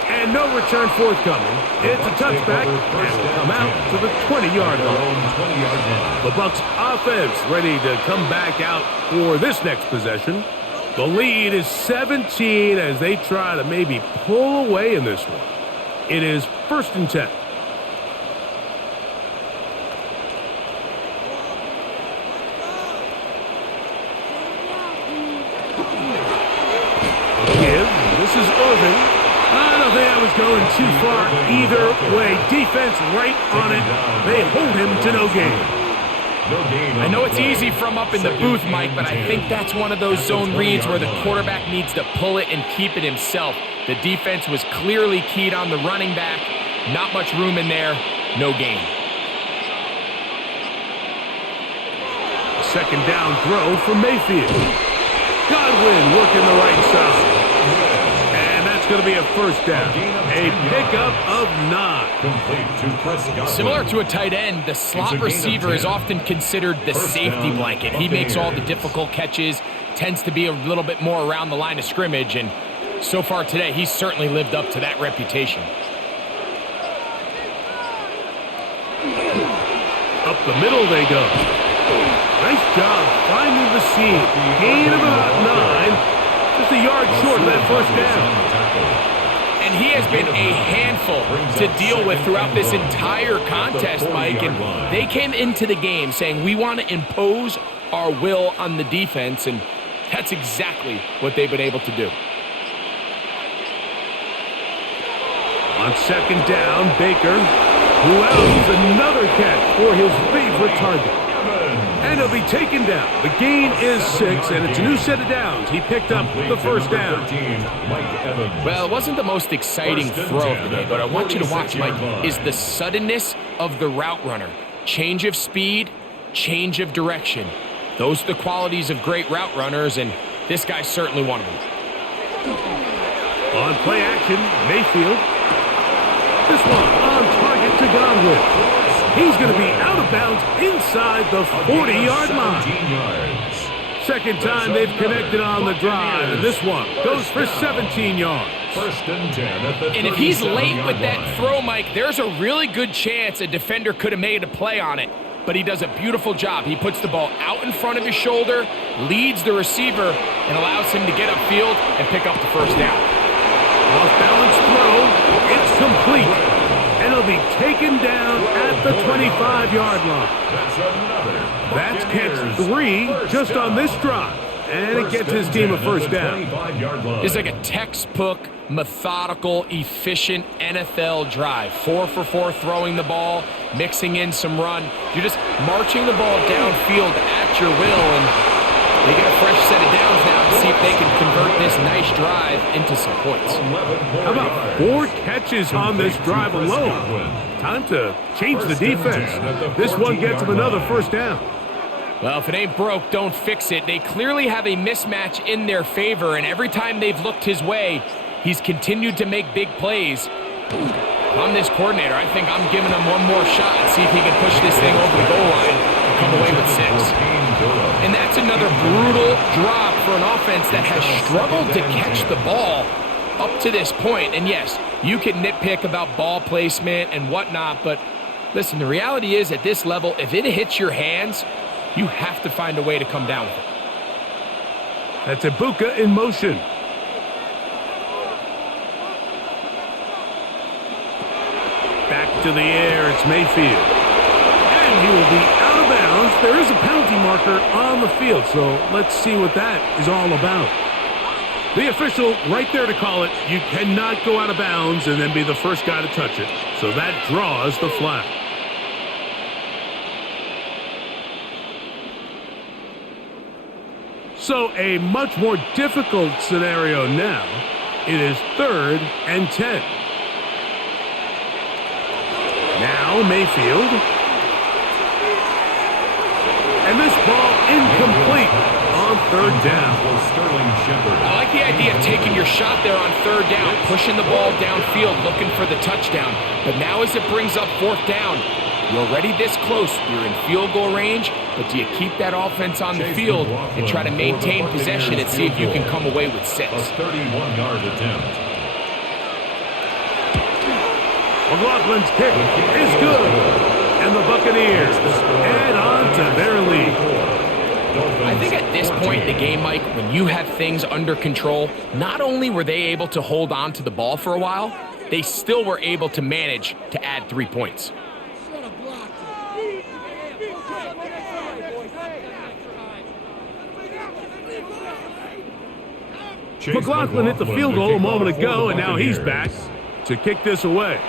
And no return forthcoming. It's a touchback, and will come out to the 20-yard line. The Bucs offense ready to come back out for this next possession. The lead is 17 as they try to maybe pull away in this one. It is 1st and 10. This is Irvin. I don't think I was going too far either way. Defense right on it. They hold him to no gain. I know it's easy from up in the booth, Mike, but I think that's one of those zone reads where the quarterback needs to pull it and keep it himself. The defense was clearly keyed on the running back. Not much room in there. No gain. Second down throw for Mayfield. Godwin working the right side. It's going to be a first down. A pickup of 9. Similar to a tight end, the slot receiver is often considered the safety blanket. He makes all the difficult catches, tends to be a little bit more around the line of scrimmage, and so far today, he's certainly lived up to that reputation. Up the middle they go. Nice job finding the seam. Gain of about 9. Just a yard short of that first down. And he has been a handful to deal with throughout this entire contest, Mike. And they came into the game saying, we want to impose our will on the defense, and that's exactly what they've been able to do. On second down, Baker, who allows another catch for his favorite target. And he'll be taken down. The gain is 6, and it's a new set of downs. He picked up the first down. Well, it wasn't the most exciting throw of the day, but I want you to watch, Mike, is the suddenness of the route runner. Change of speed, change of direction. Those are the qualities of great route runners, and this guy's certainly one of them. On play action, Mayfield. This one on target to Godwin. He's going to be out of bounds inside the 40-yard line. Second time they've connected on the drive, and this one goes for 17 yards. And if he's late with that throw, Mike, there's a really good chance a defender could have made a play on it, but he does a beautiful job. He puts the ball out in front of his shoulder, leads the receiver, and allows him to get upfield and pick up the first down. Off-balance throw, it's complete. And he'll be taken down at the 25-yard line. That's catch 3 just on this drive. And it gets his team a first down. It's like a textbook, methodical, efficient NFL drive. 4 for 4 throwing the ball, mixing in some run. You're just marching the ball downfield at your will, and they get a fresh set of downs now to see if they can convert this nice drive into some points. How about 4 catches on this drive alone? Time to change the First and defense. 10 at the This one gets him 14-yard another line. first down. Well, if it ain't broke, don't fix it. They clearly have a mismatch in their favor, and every time they've looked his way, he's continued to make big plays. If I'm this coordinator, I think I'm giving him one more shot and see if he can push this thing over the goal line and come away with 6. And that's another brutal drop for an offense that has struggled to catch the ball up to this point. And yes, you can nitpick about ball placement and whatnot, but listen, the reality is at this level, if it hits your hands, you have to find a way to come down with it. That's Ibuka in motion. Back to the air, it's Mayfield. And he will be out of bounds. There is a penalty marker on the field, so let's see what that is all about. The official right there to call it. You cannot go out of bounds and then be the first guy to touch it. So that draws the flag. So a much more difficult scenario now. It is 3rd and 10. Now Mayfield. And this ball incomplete on 3rd down. I like the idea of taking your shot there on 3rd down, pushing the ball downfield, looking for the touchdown. But now as it brings up 4th down, you're already this close. You're in field goal range, but do you keep that offense on the field and try to maintain possession and see if you can come away with 6? A 31-yard attempt. McLaughlin's kick is good. And the Buccaneers add on to their lead. I think at this point in the game, Mike, when you have things under control, not only were they able to hold on to the ball for a while, they still were able to manage to add 3 points. McLaughlin hit the field goal a moment ago, and now he's back to kick this away.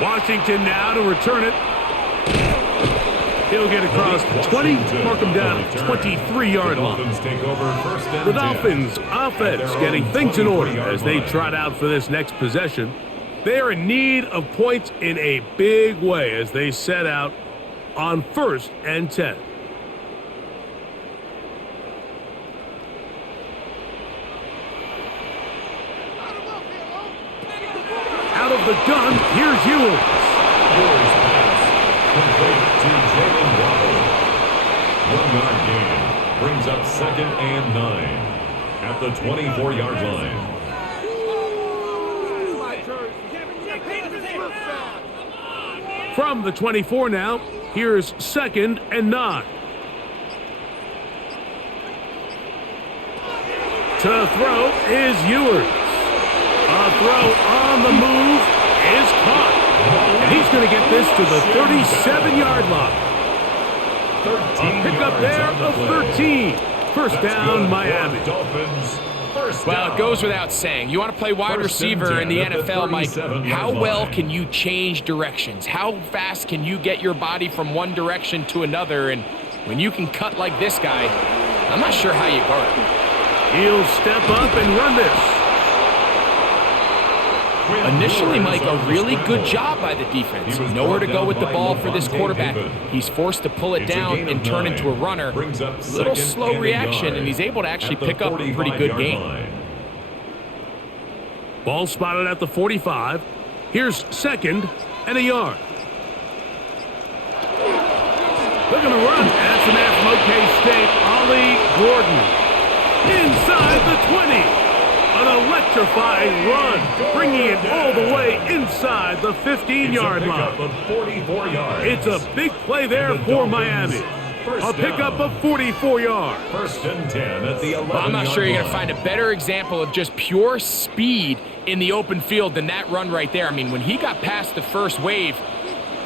Washington now to return it. He'll get across the 20, mark him down at the 23-yard line. The Dolphins offense getting things in order as they trot out for this next possession. They are in need of points in a big way as they set out on 1st and 10. Out of the gun, here's Ewers. Complete to Jalen Waddle. 1-yard gain brings up 2nd and 9 at the 24-yard line. From the 24 now, here's 2nd and 9. To throw is Ewers. A throw on the move is caught. And he's going to get this to the 37-yard line. A pickup there of 13. First down, Miami. Well, it goes without saying. You want to play wide receiver in the NFL, Mike. How well can you change directions? How fast can you get your body from one direction to another? And when you can cut like this guy, I'm not sure how you guard him. He'll step up and run this. Initially, Mike, a really good job by the defense. Nowhere to go with the ball for this quarterback. He's forced to pull it down and turn into a runner. Little slow reaction, and he's able to actually pick up a pretty good gain. Ball spotted at the 45. Here's 2nd and a yard. They're going to run. That's an F from OK State. Ollie Gordon. Inside the 20. An electrifying run, bringing it all the way inside the 15-yard line. It's a big play there for Miami. A pickup of 44 yards. 1st and 10 at the 11-yard line. I'm not sure you're going to find a better example of just pure speed in the open field than that run right there. I mean, when he got past the first wave,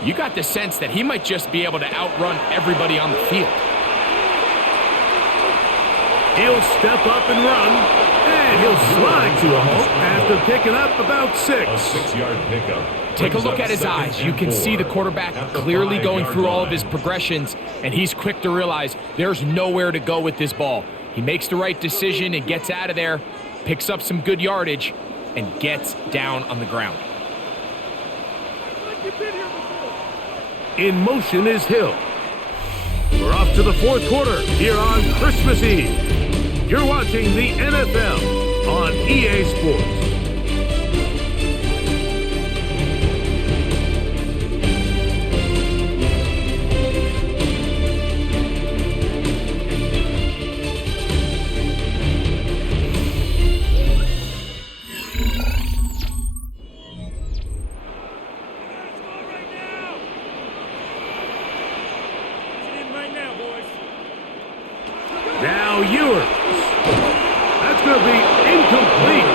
you got the sense that he might just be able to outrun everybody on the field. He'll step up and run. And he'll slide to a halt after picking up about 6. A 6-yard pickup. Take a look at his eyes. You can see the quarterback clearly going through all of his progressions, and he's quick to realize there's nowhere to go with this ball. He makes the right decision and gets out of there, picks up some good yardage, and gets down on the ground. In motion is Hill. We're off to the fourth quarter here on Christmas Eve. You're watching the NFL on EA Sports. Now Ewers. That's going to be incomplete.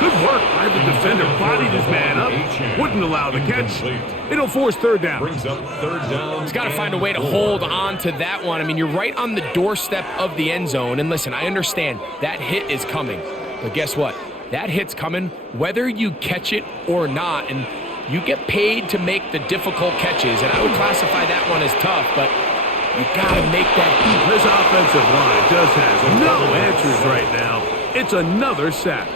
Good work by the defender. Bodied his man up. Wouldn't allow the catch. It'll force third down. Brings up third down. He's got to find a way to hold on to that one. I mean, you're right on the doorstep of the end zone. And listen, I understand that hit is coming. But guess what? That hit's coming whether you catch it or not. And you get paid to make the difficult catches. And I would classify that one as tough, but you gotta make that. This offensive line just has no answers right now. It's another sack.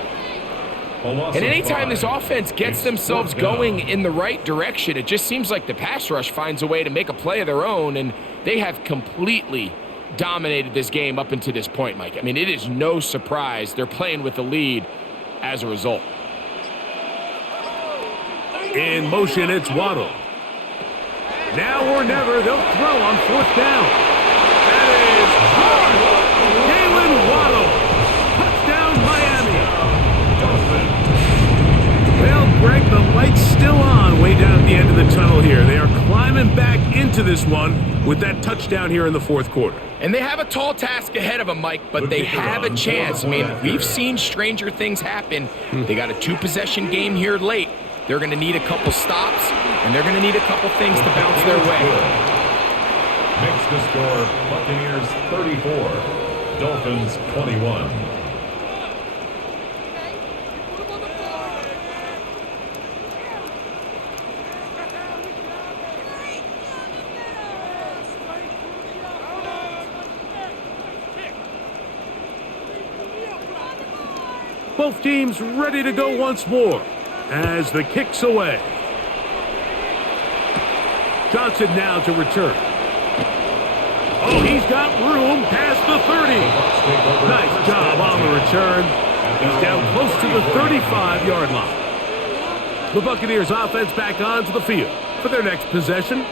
And anytime this offense gets themselves going in the right direction, it just seems like the pass rush finds a way to make a play of their own, and they have completely dominated this game up until this point, Mike. I mean, it is no surprise they're playing with the lead as a result. In motion, it's Waddle. Now or never, they'll throw on fourth down. That is hard. Jalen Waddle. Touchdown, Miami. Well, Greg, the light's still on way down at the end of the tunnel here. They are climbing back into this one with that touchdown here in the fourth quarter. And they have a tall task ahead of them, Mike, but they have a chance. I mean, we've seen stranger things happen. They got a two-possession game here late. They're going to need a couple stops, and they're going to need a couple things to bounce their way. Makes the score Buccaneers 34, Dolphins 21. Both teams ready to go once more as the kick's away. Johnson now to return. Oh, he's got room past the 30. Nice job on the return. He's down close to the 35-yard line. The Buccaneers offense back onto the field for their next possession.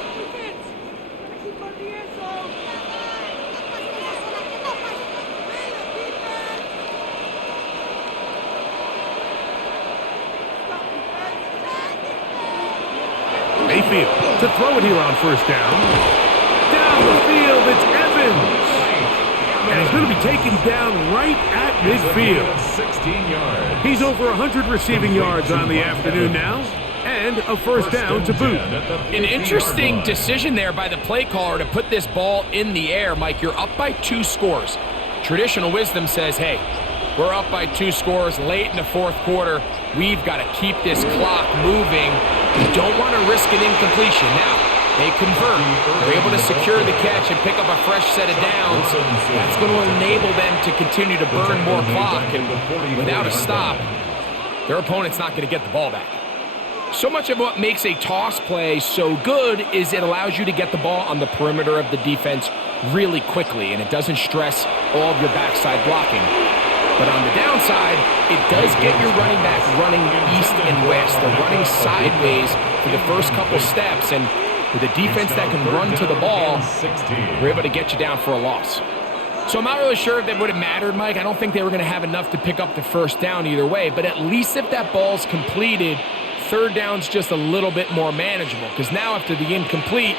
Mayfield to throw it here on first down. Down the field, it's Evans. And he's going to be taken down right at midfield. 16 yards. He's over 100 receiving yards on the afternoon now. And a first down to boot. An interesting decision there by the play caller to put this ball in the air. Mike, you're up by 2 scores. Traditional wisdom says, hey, we're up by 2 scores late in the fourth quarter. We've got to keep this clock moving. We don't want to risk an incompletion. Now, they convert. They're able to secure the catch and pick up a fresh set of downs. That's going to enable them to continue to burn more clock. And without a stop, their opponent's not going to get the ball back. So much of what makes a toss play so good is it allows you to get the ball on the perimeter of the defense really quickly, and it doesn't stress all of your backside blocking. But on the downside, it does get your running back running east and west. They're running sideways for the first couple steps, and with a defense that can run to the ball, we're able to get you down for a loss. So I'm not really sure if that would have mattered, Mike. I don't think they were going to have enough to pick up the first down either way, but at least if that ball's completed, third down's just a little bit more manageable, because now after the incomplete,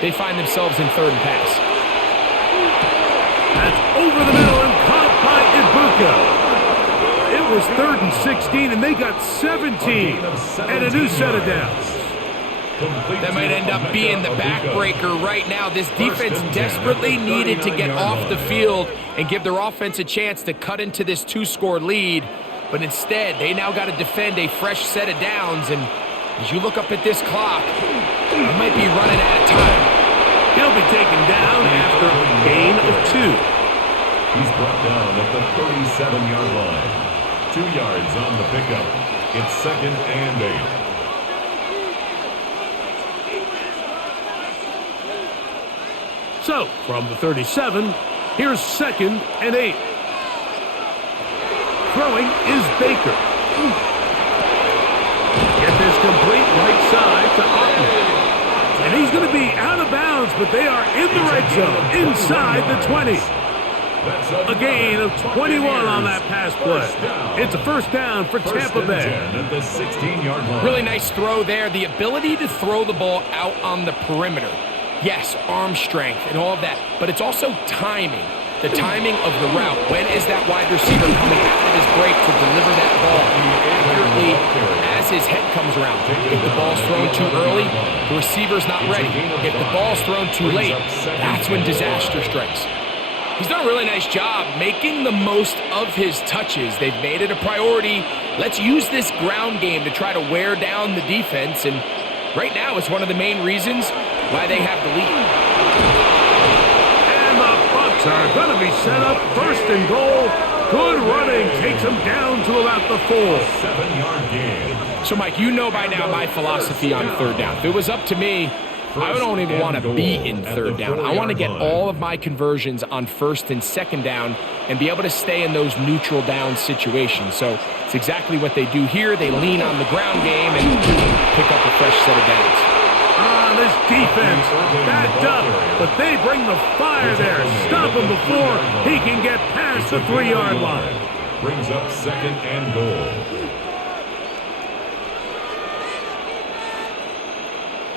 they find themselves in third and pass. That's over the middle and caught by Ibuka. It was 3rd and 16, and they got 17 and a new set of downs. That might end up being the backbreaker right now. This defense desperately needed to get off the field and give their offense a chance to cut into this 2-score lead. But instead, they now got to defend a fresh set of downs. And as you look up at this clock, they might be running out of time. He'll be taken down after a gain of 2. He's brought down at the 37-yard line. 2 yards on the pickup. It's 2nd and 8. So, from the 37, here's 2nd and 8. Throwing is Baker. Get this complete right side to Otten. And he's going to be out of bounds, but they are in the red zone, inside the 20. A gain of 21 on that pass play. It's a first down for Tampa Bay. At the 16-yard line. Really nice throw there. The ability to throw the ball out on the perimeter. Yes, arm strength and all of that, but it's also timing. The timing of the route. When is that wide receiver coming out of his break to deliver that ball accurately as his head comes around? If the ball's thrown too early, the receiver's not ready. If the ball's thrown too late, that's when disaster strikes. He's done a really nice job making the most of his touches. They've made it a priority. Let's use this ground game to try to wear down the defense, and right now it's one of the main reasons why they have the lead. Are going to be set up 1st and goal. Good running takes them down to about the 4. 7-yard gain. So, Mike, you know by now my philosophy on 3rd down. If it was up to me, I don't even want to be in 3rd down. I want to get all of my conversions on 1st and 2nd down and be able to stay in those neutral down situations. So it's exactly what they do here. They lean on the ground game and pick up a fresh set of downs. This defense backed up, but they bring the fire there. Stop him before he can get past the 3-yard line. Brings up 2nd and goal.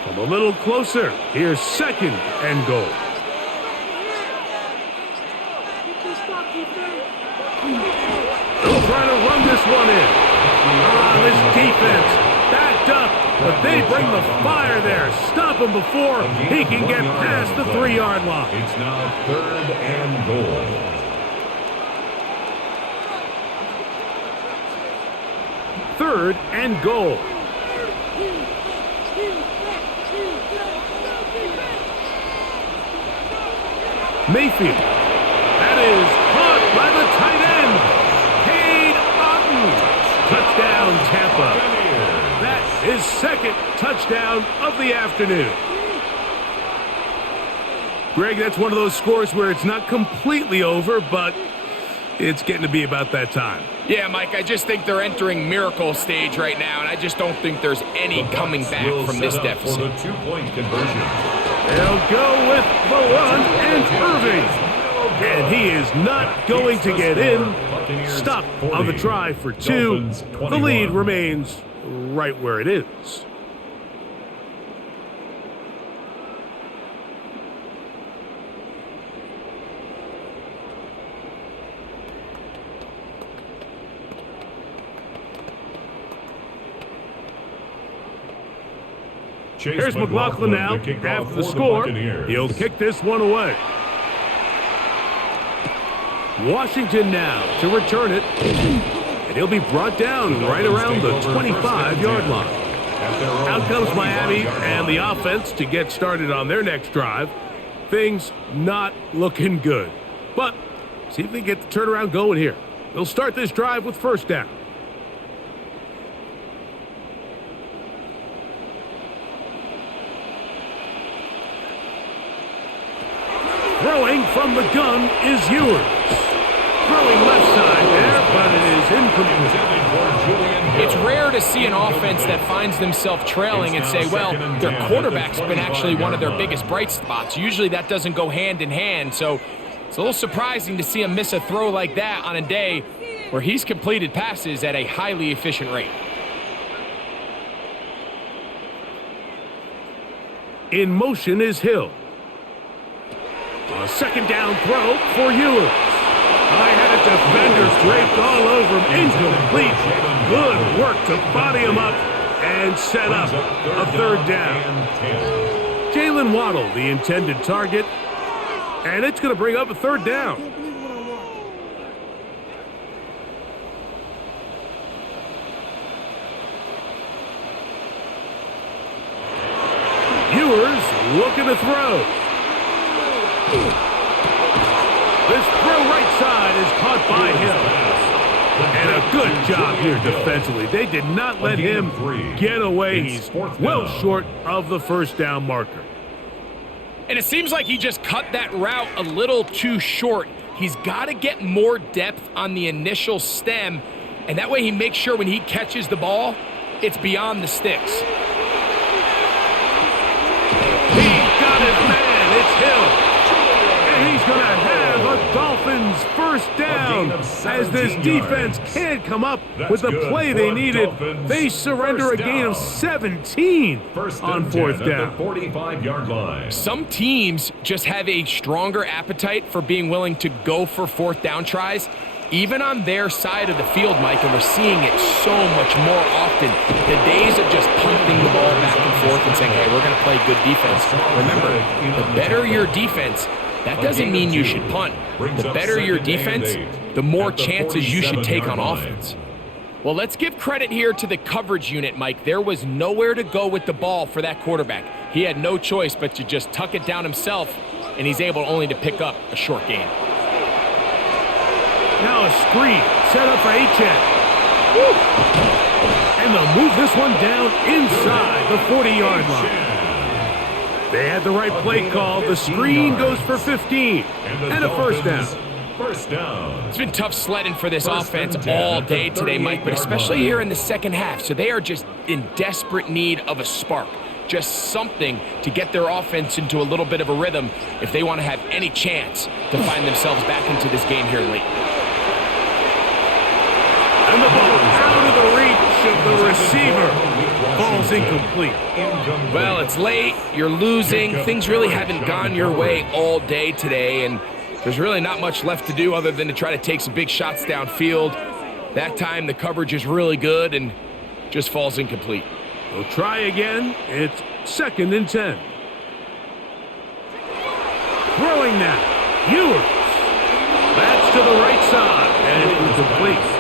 Come a little closer. Here's 2nd and goal. They'll try to run this one in. This defense backed up, but they bring the fire there. Stop him before he can get past the 3-yard line. It's now 3rd and goal. Third and goal. Mayfield. That is caught by the tight end. Cade Otten. Touchdown, Tampa. His 2nd touchdown of the afternoon. Greg, that's one of those scores where it's not completely over, but it's getting to be about that time. Yeah, Mike, I just think they're entering miracle stage right now, and I just don't think there's any coming back from this deficit. For the 2-point conversion. They'll go with the run and Irving. And he is not going to get in. Stop on the try for 2. The lead remains right where it is. Here's McLaughlin now after the score. He'll kick this one away. Washington now to return it. And he'll be brought down right around the 25-yard line. Out comes Miami and the offense to get started on their next drive. Things not looking good. But see if they get the turnaround going here. They'll start this drive with 1st down. Throwing from the gun is Ewers. Throwing left side there, but it is incomplete. It's rare to see an offense that finds themselves trailing and say, well, their quarterback's been actually one of their biggest bright spots. Usually that doesn't go hand in hand, so it's a little surprising to see him miss a throw like that on a day where he's completed passes at a highly efficient rate. In motion is Hill. A 2nd down throw for Ewers. I had a defender draped all over him. Incomplete. Good work to body him up and set up a 3rd down. Jalen Waddle, the intended target. And it's going to bring up a 3rd down. Ewers looking to throw. This throw right side is caught by Hill. And a good job here defensively. They did not let him get away. He's well short of the 1st down marker. And it seems like he just cut that route a little too short. He's got to get more depth on the initial stem, and that way he makes sure when he catches the ball, it's beyond the sticks. He got it, man. It's Hill. And he's going to have a Dolphins first down as this defense can't come up with the play they needed. They surrender a gain of 17 on fourth down. 45-yard line. Some teams just have a stronger appetite for being willing to go for fourth down tries, even on their side of the field, Mike, and we're seeing it so much more often. The days of just punting the ball back and forth and saying, hey, we're going to play good defense. Remember, the better your defense, that doesn't mean you should punt. The better your defense, the more chances you should take on offense. Well, let's give credit here to the coverage unit, Mike. There was nowhere to go with the ball for that quarterback. He had no choice but to just tuck it down himself, and he's able only to pick up a short gain. Now a screen set up for Achane. And they'll move this one down inside the 40-yard line. They had the right play call. The screen goes for 15 and a first down. It's been tough sledding for this offense all day today, Mike, but especially here in the second half. So they are just in desperate need of a spark, just something to get their offense into a little bit of a rhythm if they want to have any chance to find themselves back into this game here late. And the ball out of the reach of the receiver. Ball's incomplete. Well, it's late. You're losing. Things really haven't gone your way all day today, and there's really not much left to do other than to try to take some big shots downfield. That time, the coverage is really good and just falls incomplete. We'll try again. It's 2nd and 10. Throwing now. Ewers. That's to the right side, and incomplete.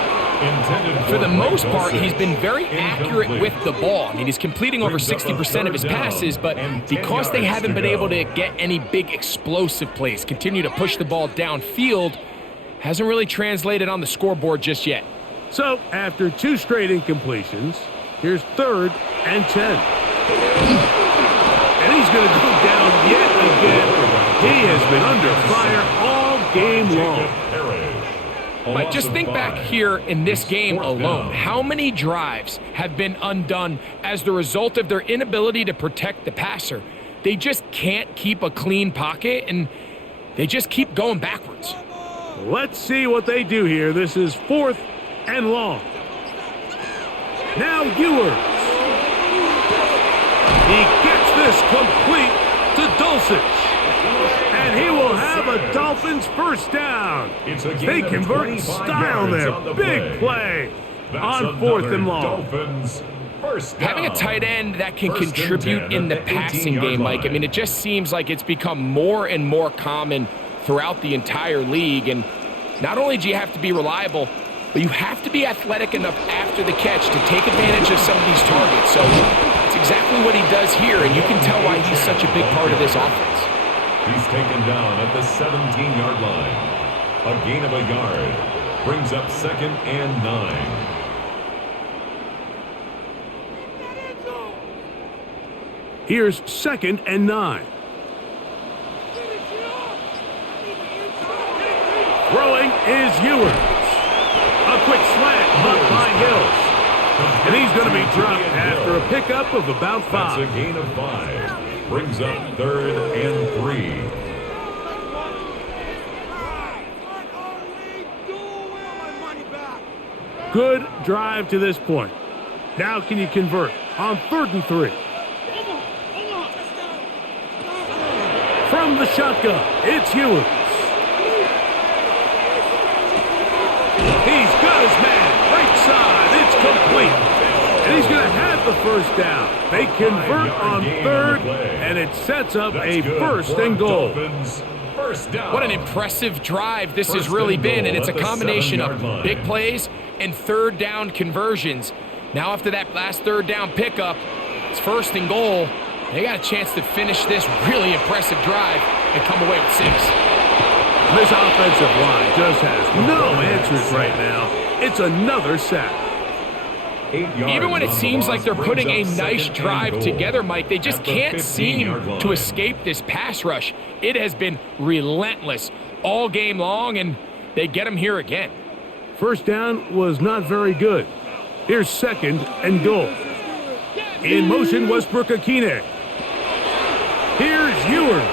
For the most part, he's been very accurate with the ball. I mean, he's completing over 60% of his passes, but because they haven't been able to get any big explosive plays, continue to push the ball downfield, hasn't really translated on the scoreboard just yet. So, after 2 straight incompletions, here's 3rd and 10. And he's going to go down yet again. He has been under fire all game long. Mike, just think back here in this game alone. How many drives have been undone as the result of their inability to protect the passer? They just can't keep a clean pocket, and they just keep going backwards. Let's see what they do here. This is 4th and long. Now Ewers. He gets this complete to Dulcich. And he will have a Dolphins first down. They convert in style there. Big play on 4th and long. Having a tight end that can contribute in the passing game, Mike, I mean, it just seems like it's become more and more common throughout the entire league. And not only do you have to be reliable, but you have to be athletic enough after the catch to take advantage of some of these targets. So it's exactly what he does here, and you can tell why he's such a big part of this offense. He's taken down at the 17-yard line. A gain of a yard brings up 2nd and 9. Here's 2nd and 9. Throwing is Ewers. A quick slant up by Hills. And he's going to be dropped after a pickup of about 5. That's a gain of 5. Brings up 3rd and 3. Good drive to this point. Now can you convert on 3rd and 3? From the shotgun, it's Ewers. He's got his man, right side, it's complete. And he's going to have the first down. They convert on 3rd, and it sets up a 1st and goal. What an impressive drive this has really been, and it's a combination of big plays and 3rd down conversions. Now after that last 3rd down pickup, it's 1st and goal. They got a chance to finish this really impressive drive and come away with 6. This offensive line just has no answers right now. It's another sack. Even when it seems like they're putting a nice drive together, Mike, they just can't seem to escape this pass rush. It has been relentless all game long, and they get them here again. First down was not very good. Here's 2nd and goal. In motion, Westbrook-Akine. Here's Ewers.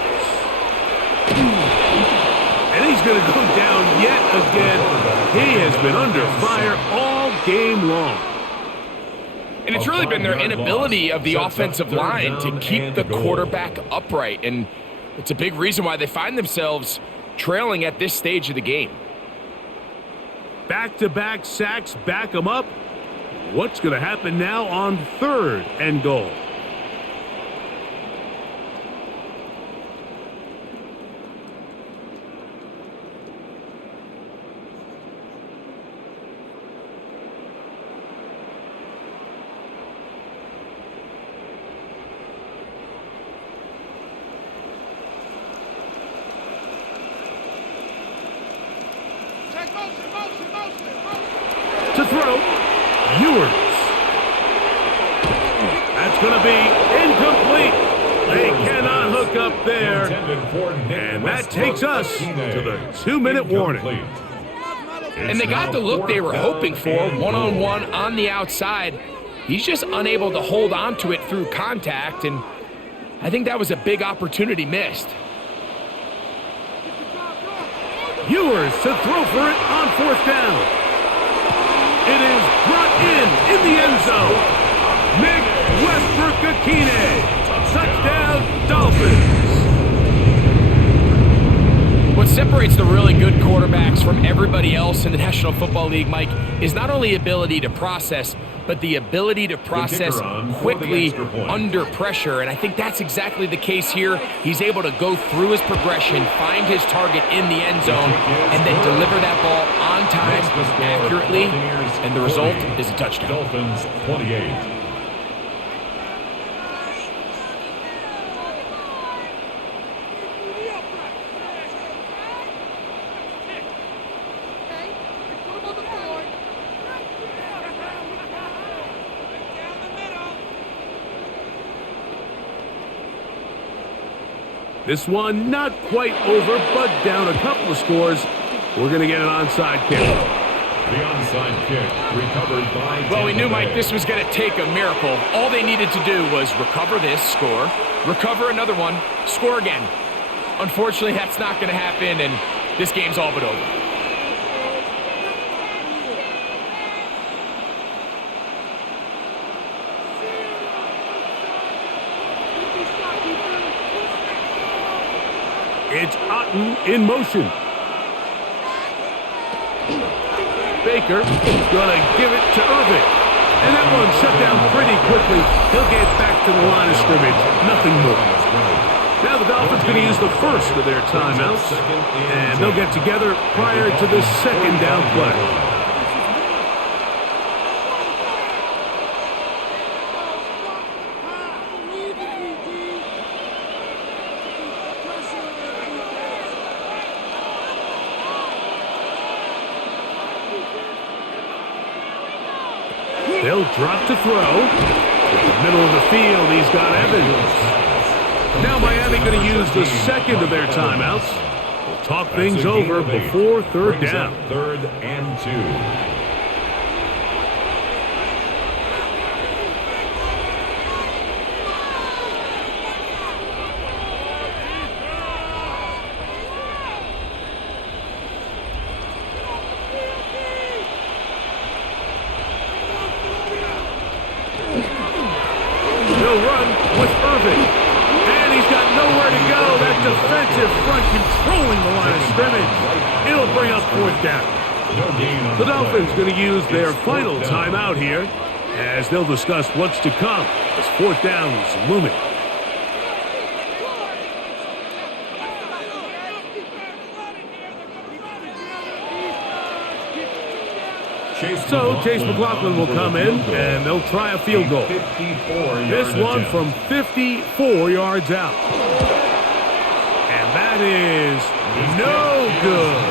And he's going to go down yet again. He has been under fire all game long. And it's really been their inability of the offensive line to keep the quarterback upright. And it's a big reason why they find themselves trailing at this stage of the game. Back-to-back sacks back them up. What's going to happen now on 3rd and goal? To throw, Ewers. That's going to be incomplete. They cannot hook up there. And that takes us to the 2-minute warning. And they got the look they were hoping for, one-on-one on the outside. He's just unable to hold on to it through contact, and I think that was a big opportunity missed. Ewers to throw for it on 4th down. It is brought in the end zone. Nick Westbrook-Akine. Touchdown, Dolphins. What separates the really good quarterbacks from everybody else in the National Football League, Mike, is not only ability to process, but the ability to process quickly under pressure. And I think that's exactly the case here. He's able to go through his progression, find his target in the end zone, and then deliver that ball on time, accurately, and the result is a touchdown. Dolphins 28. This one not quite over, but down a couple of scores. We're going to get an onside kick. The onside kick recovered by... Well, we knew, Mike, this was going to take a miracle. All they needed to do was recover this, score, recover another one, score again. Unfortunately, that's not going to happen, and this game's all but over. It's Otten in motion. Baker gonna give it to Irving. And that one shut down pretty quickly. He'll get back to the line of scrimmage. Nothing more. Now the Dolphins going to use the first of their timeouts. And they'll get together prior to the 2nd down play. They'll drop to throw. In the middle of the field, he's got Evans. Now Miami going to use the 2nd of their timeouts. We'll talk things over before 3rd down. 3rd and 2. Defensive front controlling the line of scrimmage. It'll bring up 4th down. The Dolphins going to use their final timeout here as they'll discuss what's to come as 4th down is looming. So Chase McLaughlin will come in and they'll try a field goal. This one from 54 yards out. That is no good.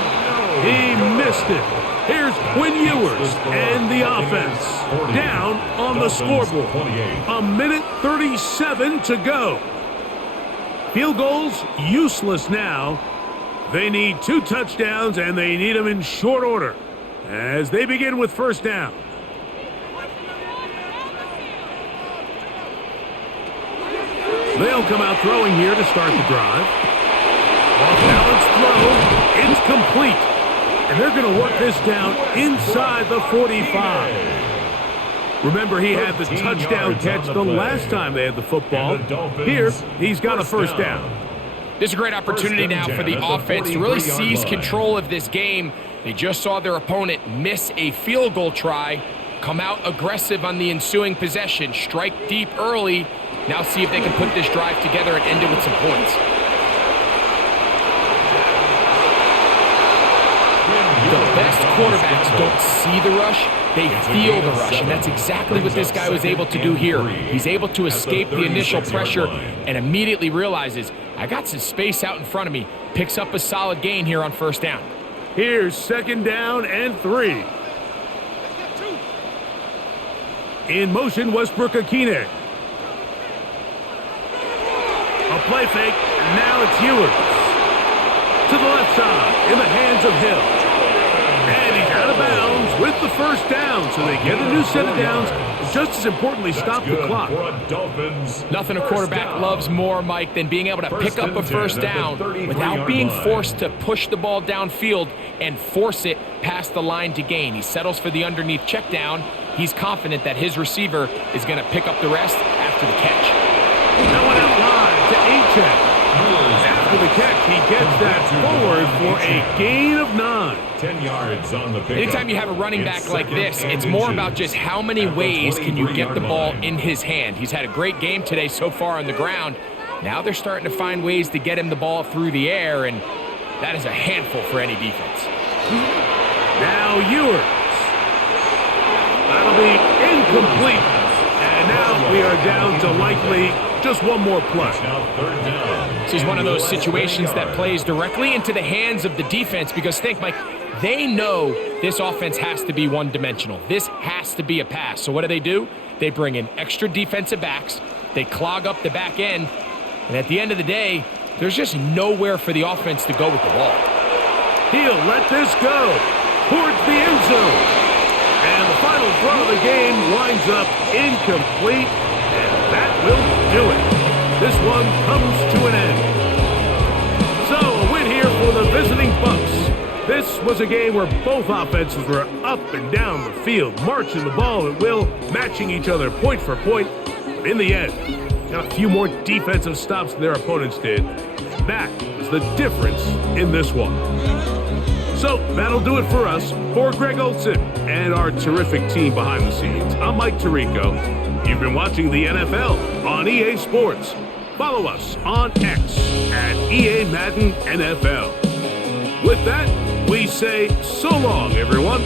He missed it. Here's Quinn Ewers and the offense. Down on the scoreboard. 1:37 to go. Field goals useless now. They need 2 touchdowns, and they need them in short order as they begin with first down. They'll come out throwing here to start the drive. Off-balance throw. It's complete. And they're going to work this down inside the 45. Remember, he had the touchdown catch the last time they had the football. Here, he's got a first down. This is a great opportunity now for the offense to really seize control of this game. They just saw their opponent miss a field goal try, come out aggressive on the ensuing possession, strike deep early. Now see if they can put this drive together and end it with some points. The best quarterbacks don't see the rush, they feel the rush, and that's exactly what this guy was able to do here. He's able to escape the initial pressure and immediately realizes, I got some space out in front of me, picks up a solid gain here on first down. Here's second down and 3. In motion, Westbrook-Akine. A play fake, and now it's Ewers. To the left side, in the hands of Hill. And he's out of bounds with the first down, so they get a new set of downs. Just as importantly, stop the clock. Nothing a quarterback loves more, Mike, than being able to pick up a first down without being forced to push the ball downfield and force it past the line to gain. He settles for the underneath check down. He's confident that his receiver is going to pick up the rest after the catch. That one out wide to A-check. After the catch, he gets that forward for a gain of 9. 10 yards on the pickup. Anytime you have a running back like this, it's more about just how many ways can you get the ball in his hand. He's had a great game today so far on the ground. Now they're starting to find ways to get him the ball through the air, and that is a handful for any defense. Now Ewers. That'll be incomplete. And now we are down to likely just one more play. Now third down. This is one of those situations that plays directly into the hands of the defense because think, Mike, they know this offense has to be one-dimensional. This has to be a pass. So what do? They bring in extra defensive backs. They clog up the back end. And at the end of the day, there's just nowhere for the offense to go with the ball. He'll let this go towards the end zone. And the final throw of the game winds up incomplete. And that will do it. This one comes to an end. So, a win here for the visiting Bucs. This was a game where both offenses were up and down the field, marching the ball at will, matching each other point for point. But in the end, got a few more defensive stops than their opponents did. That was the difference in this one. So, that'll do it for us. For Greg Olson and our terrific team behind the scenes, I'm Mike Tirico. You've been watching the NFL on EA Sports. Follow us on X at EA Madden NFL. With that, we say so long, everyone.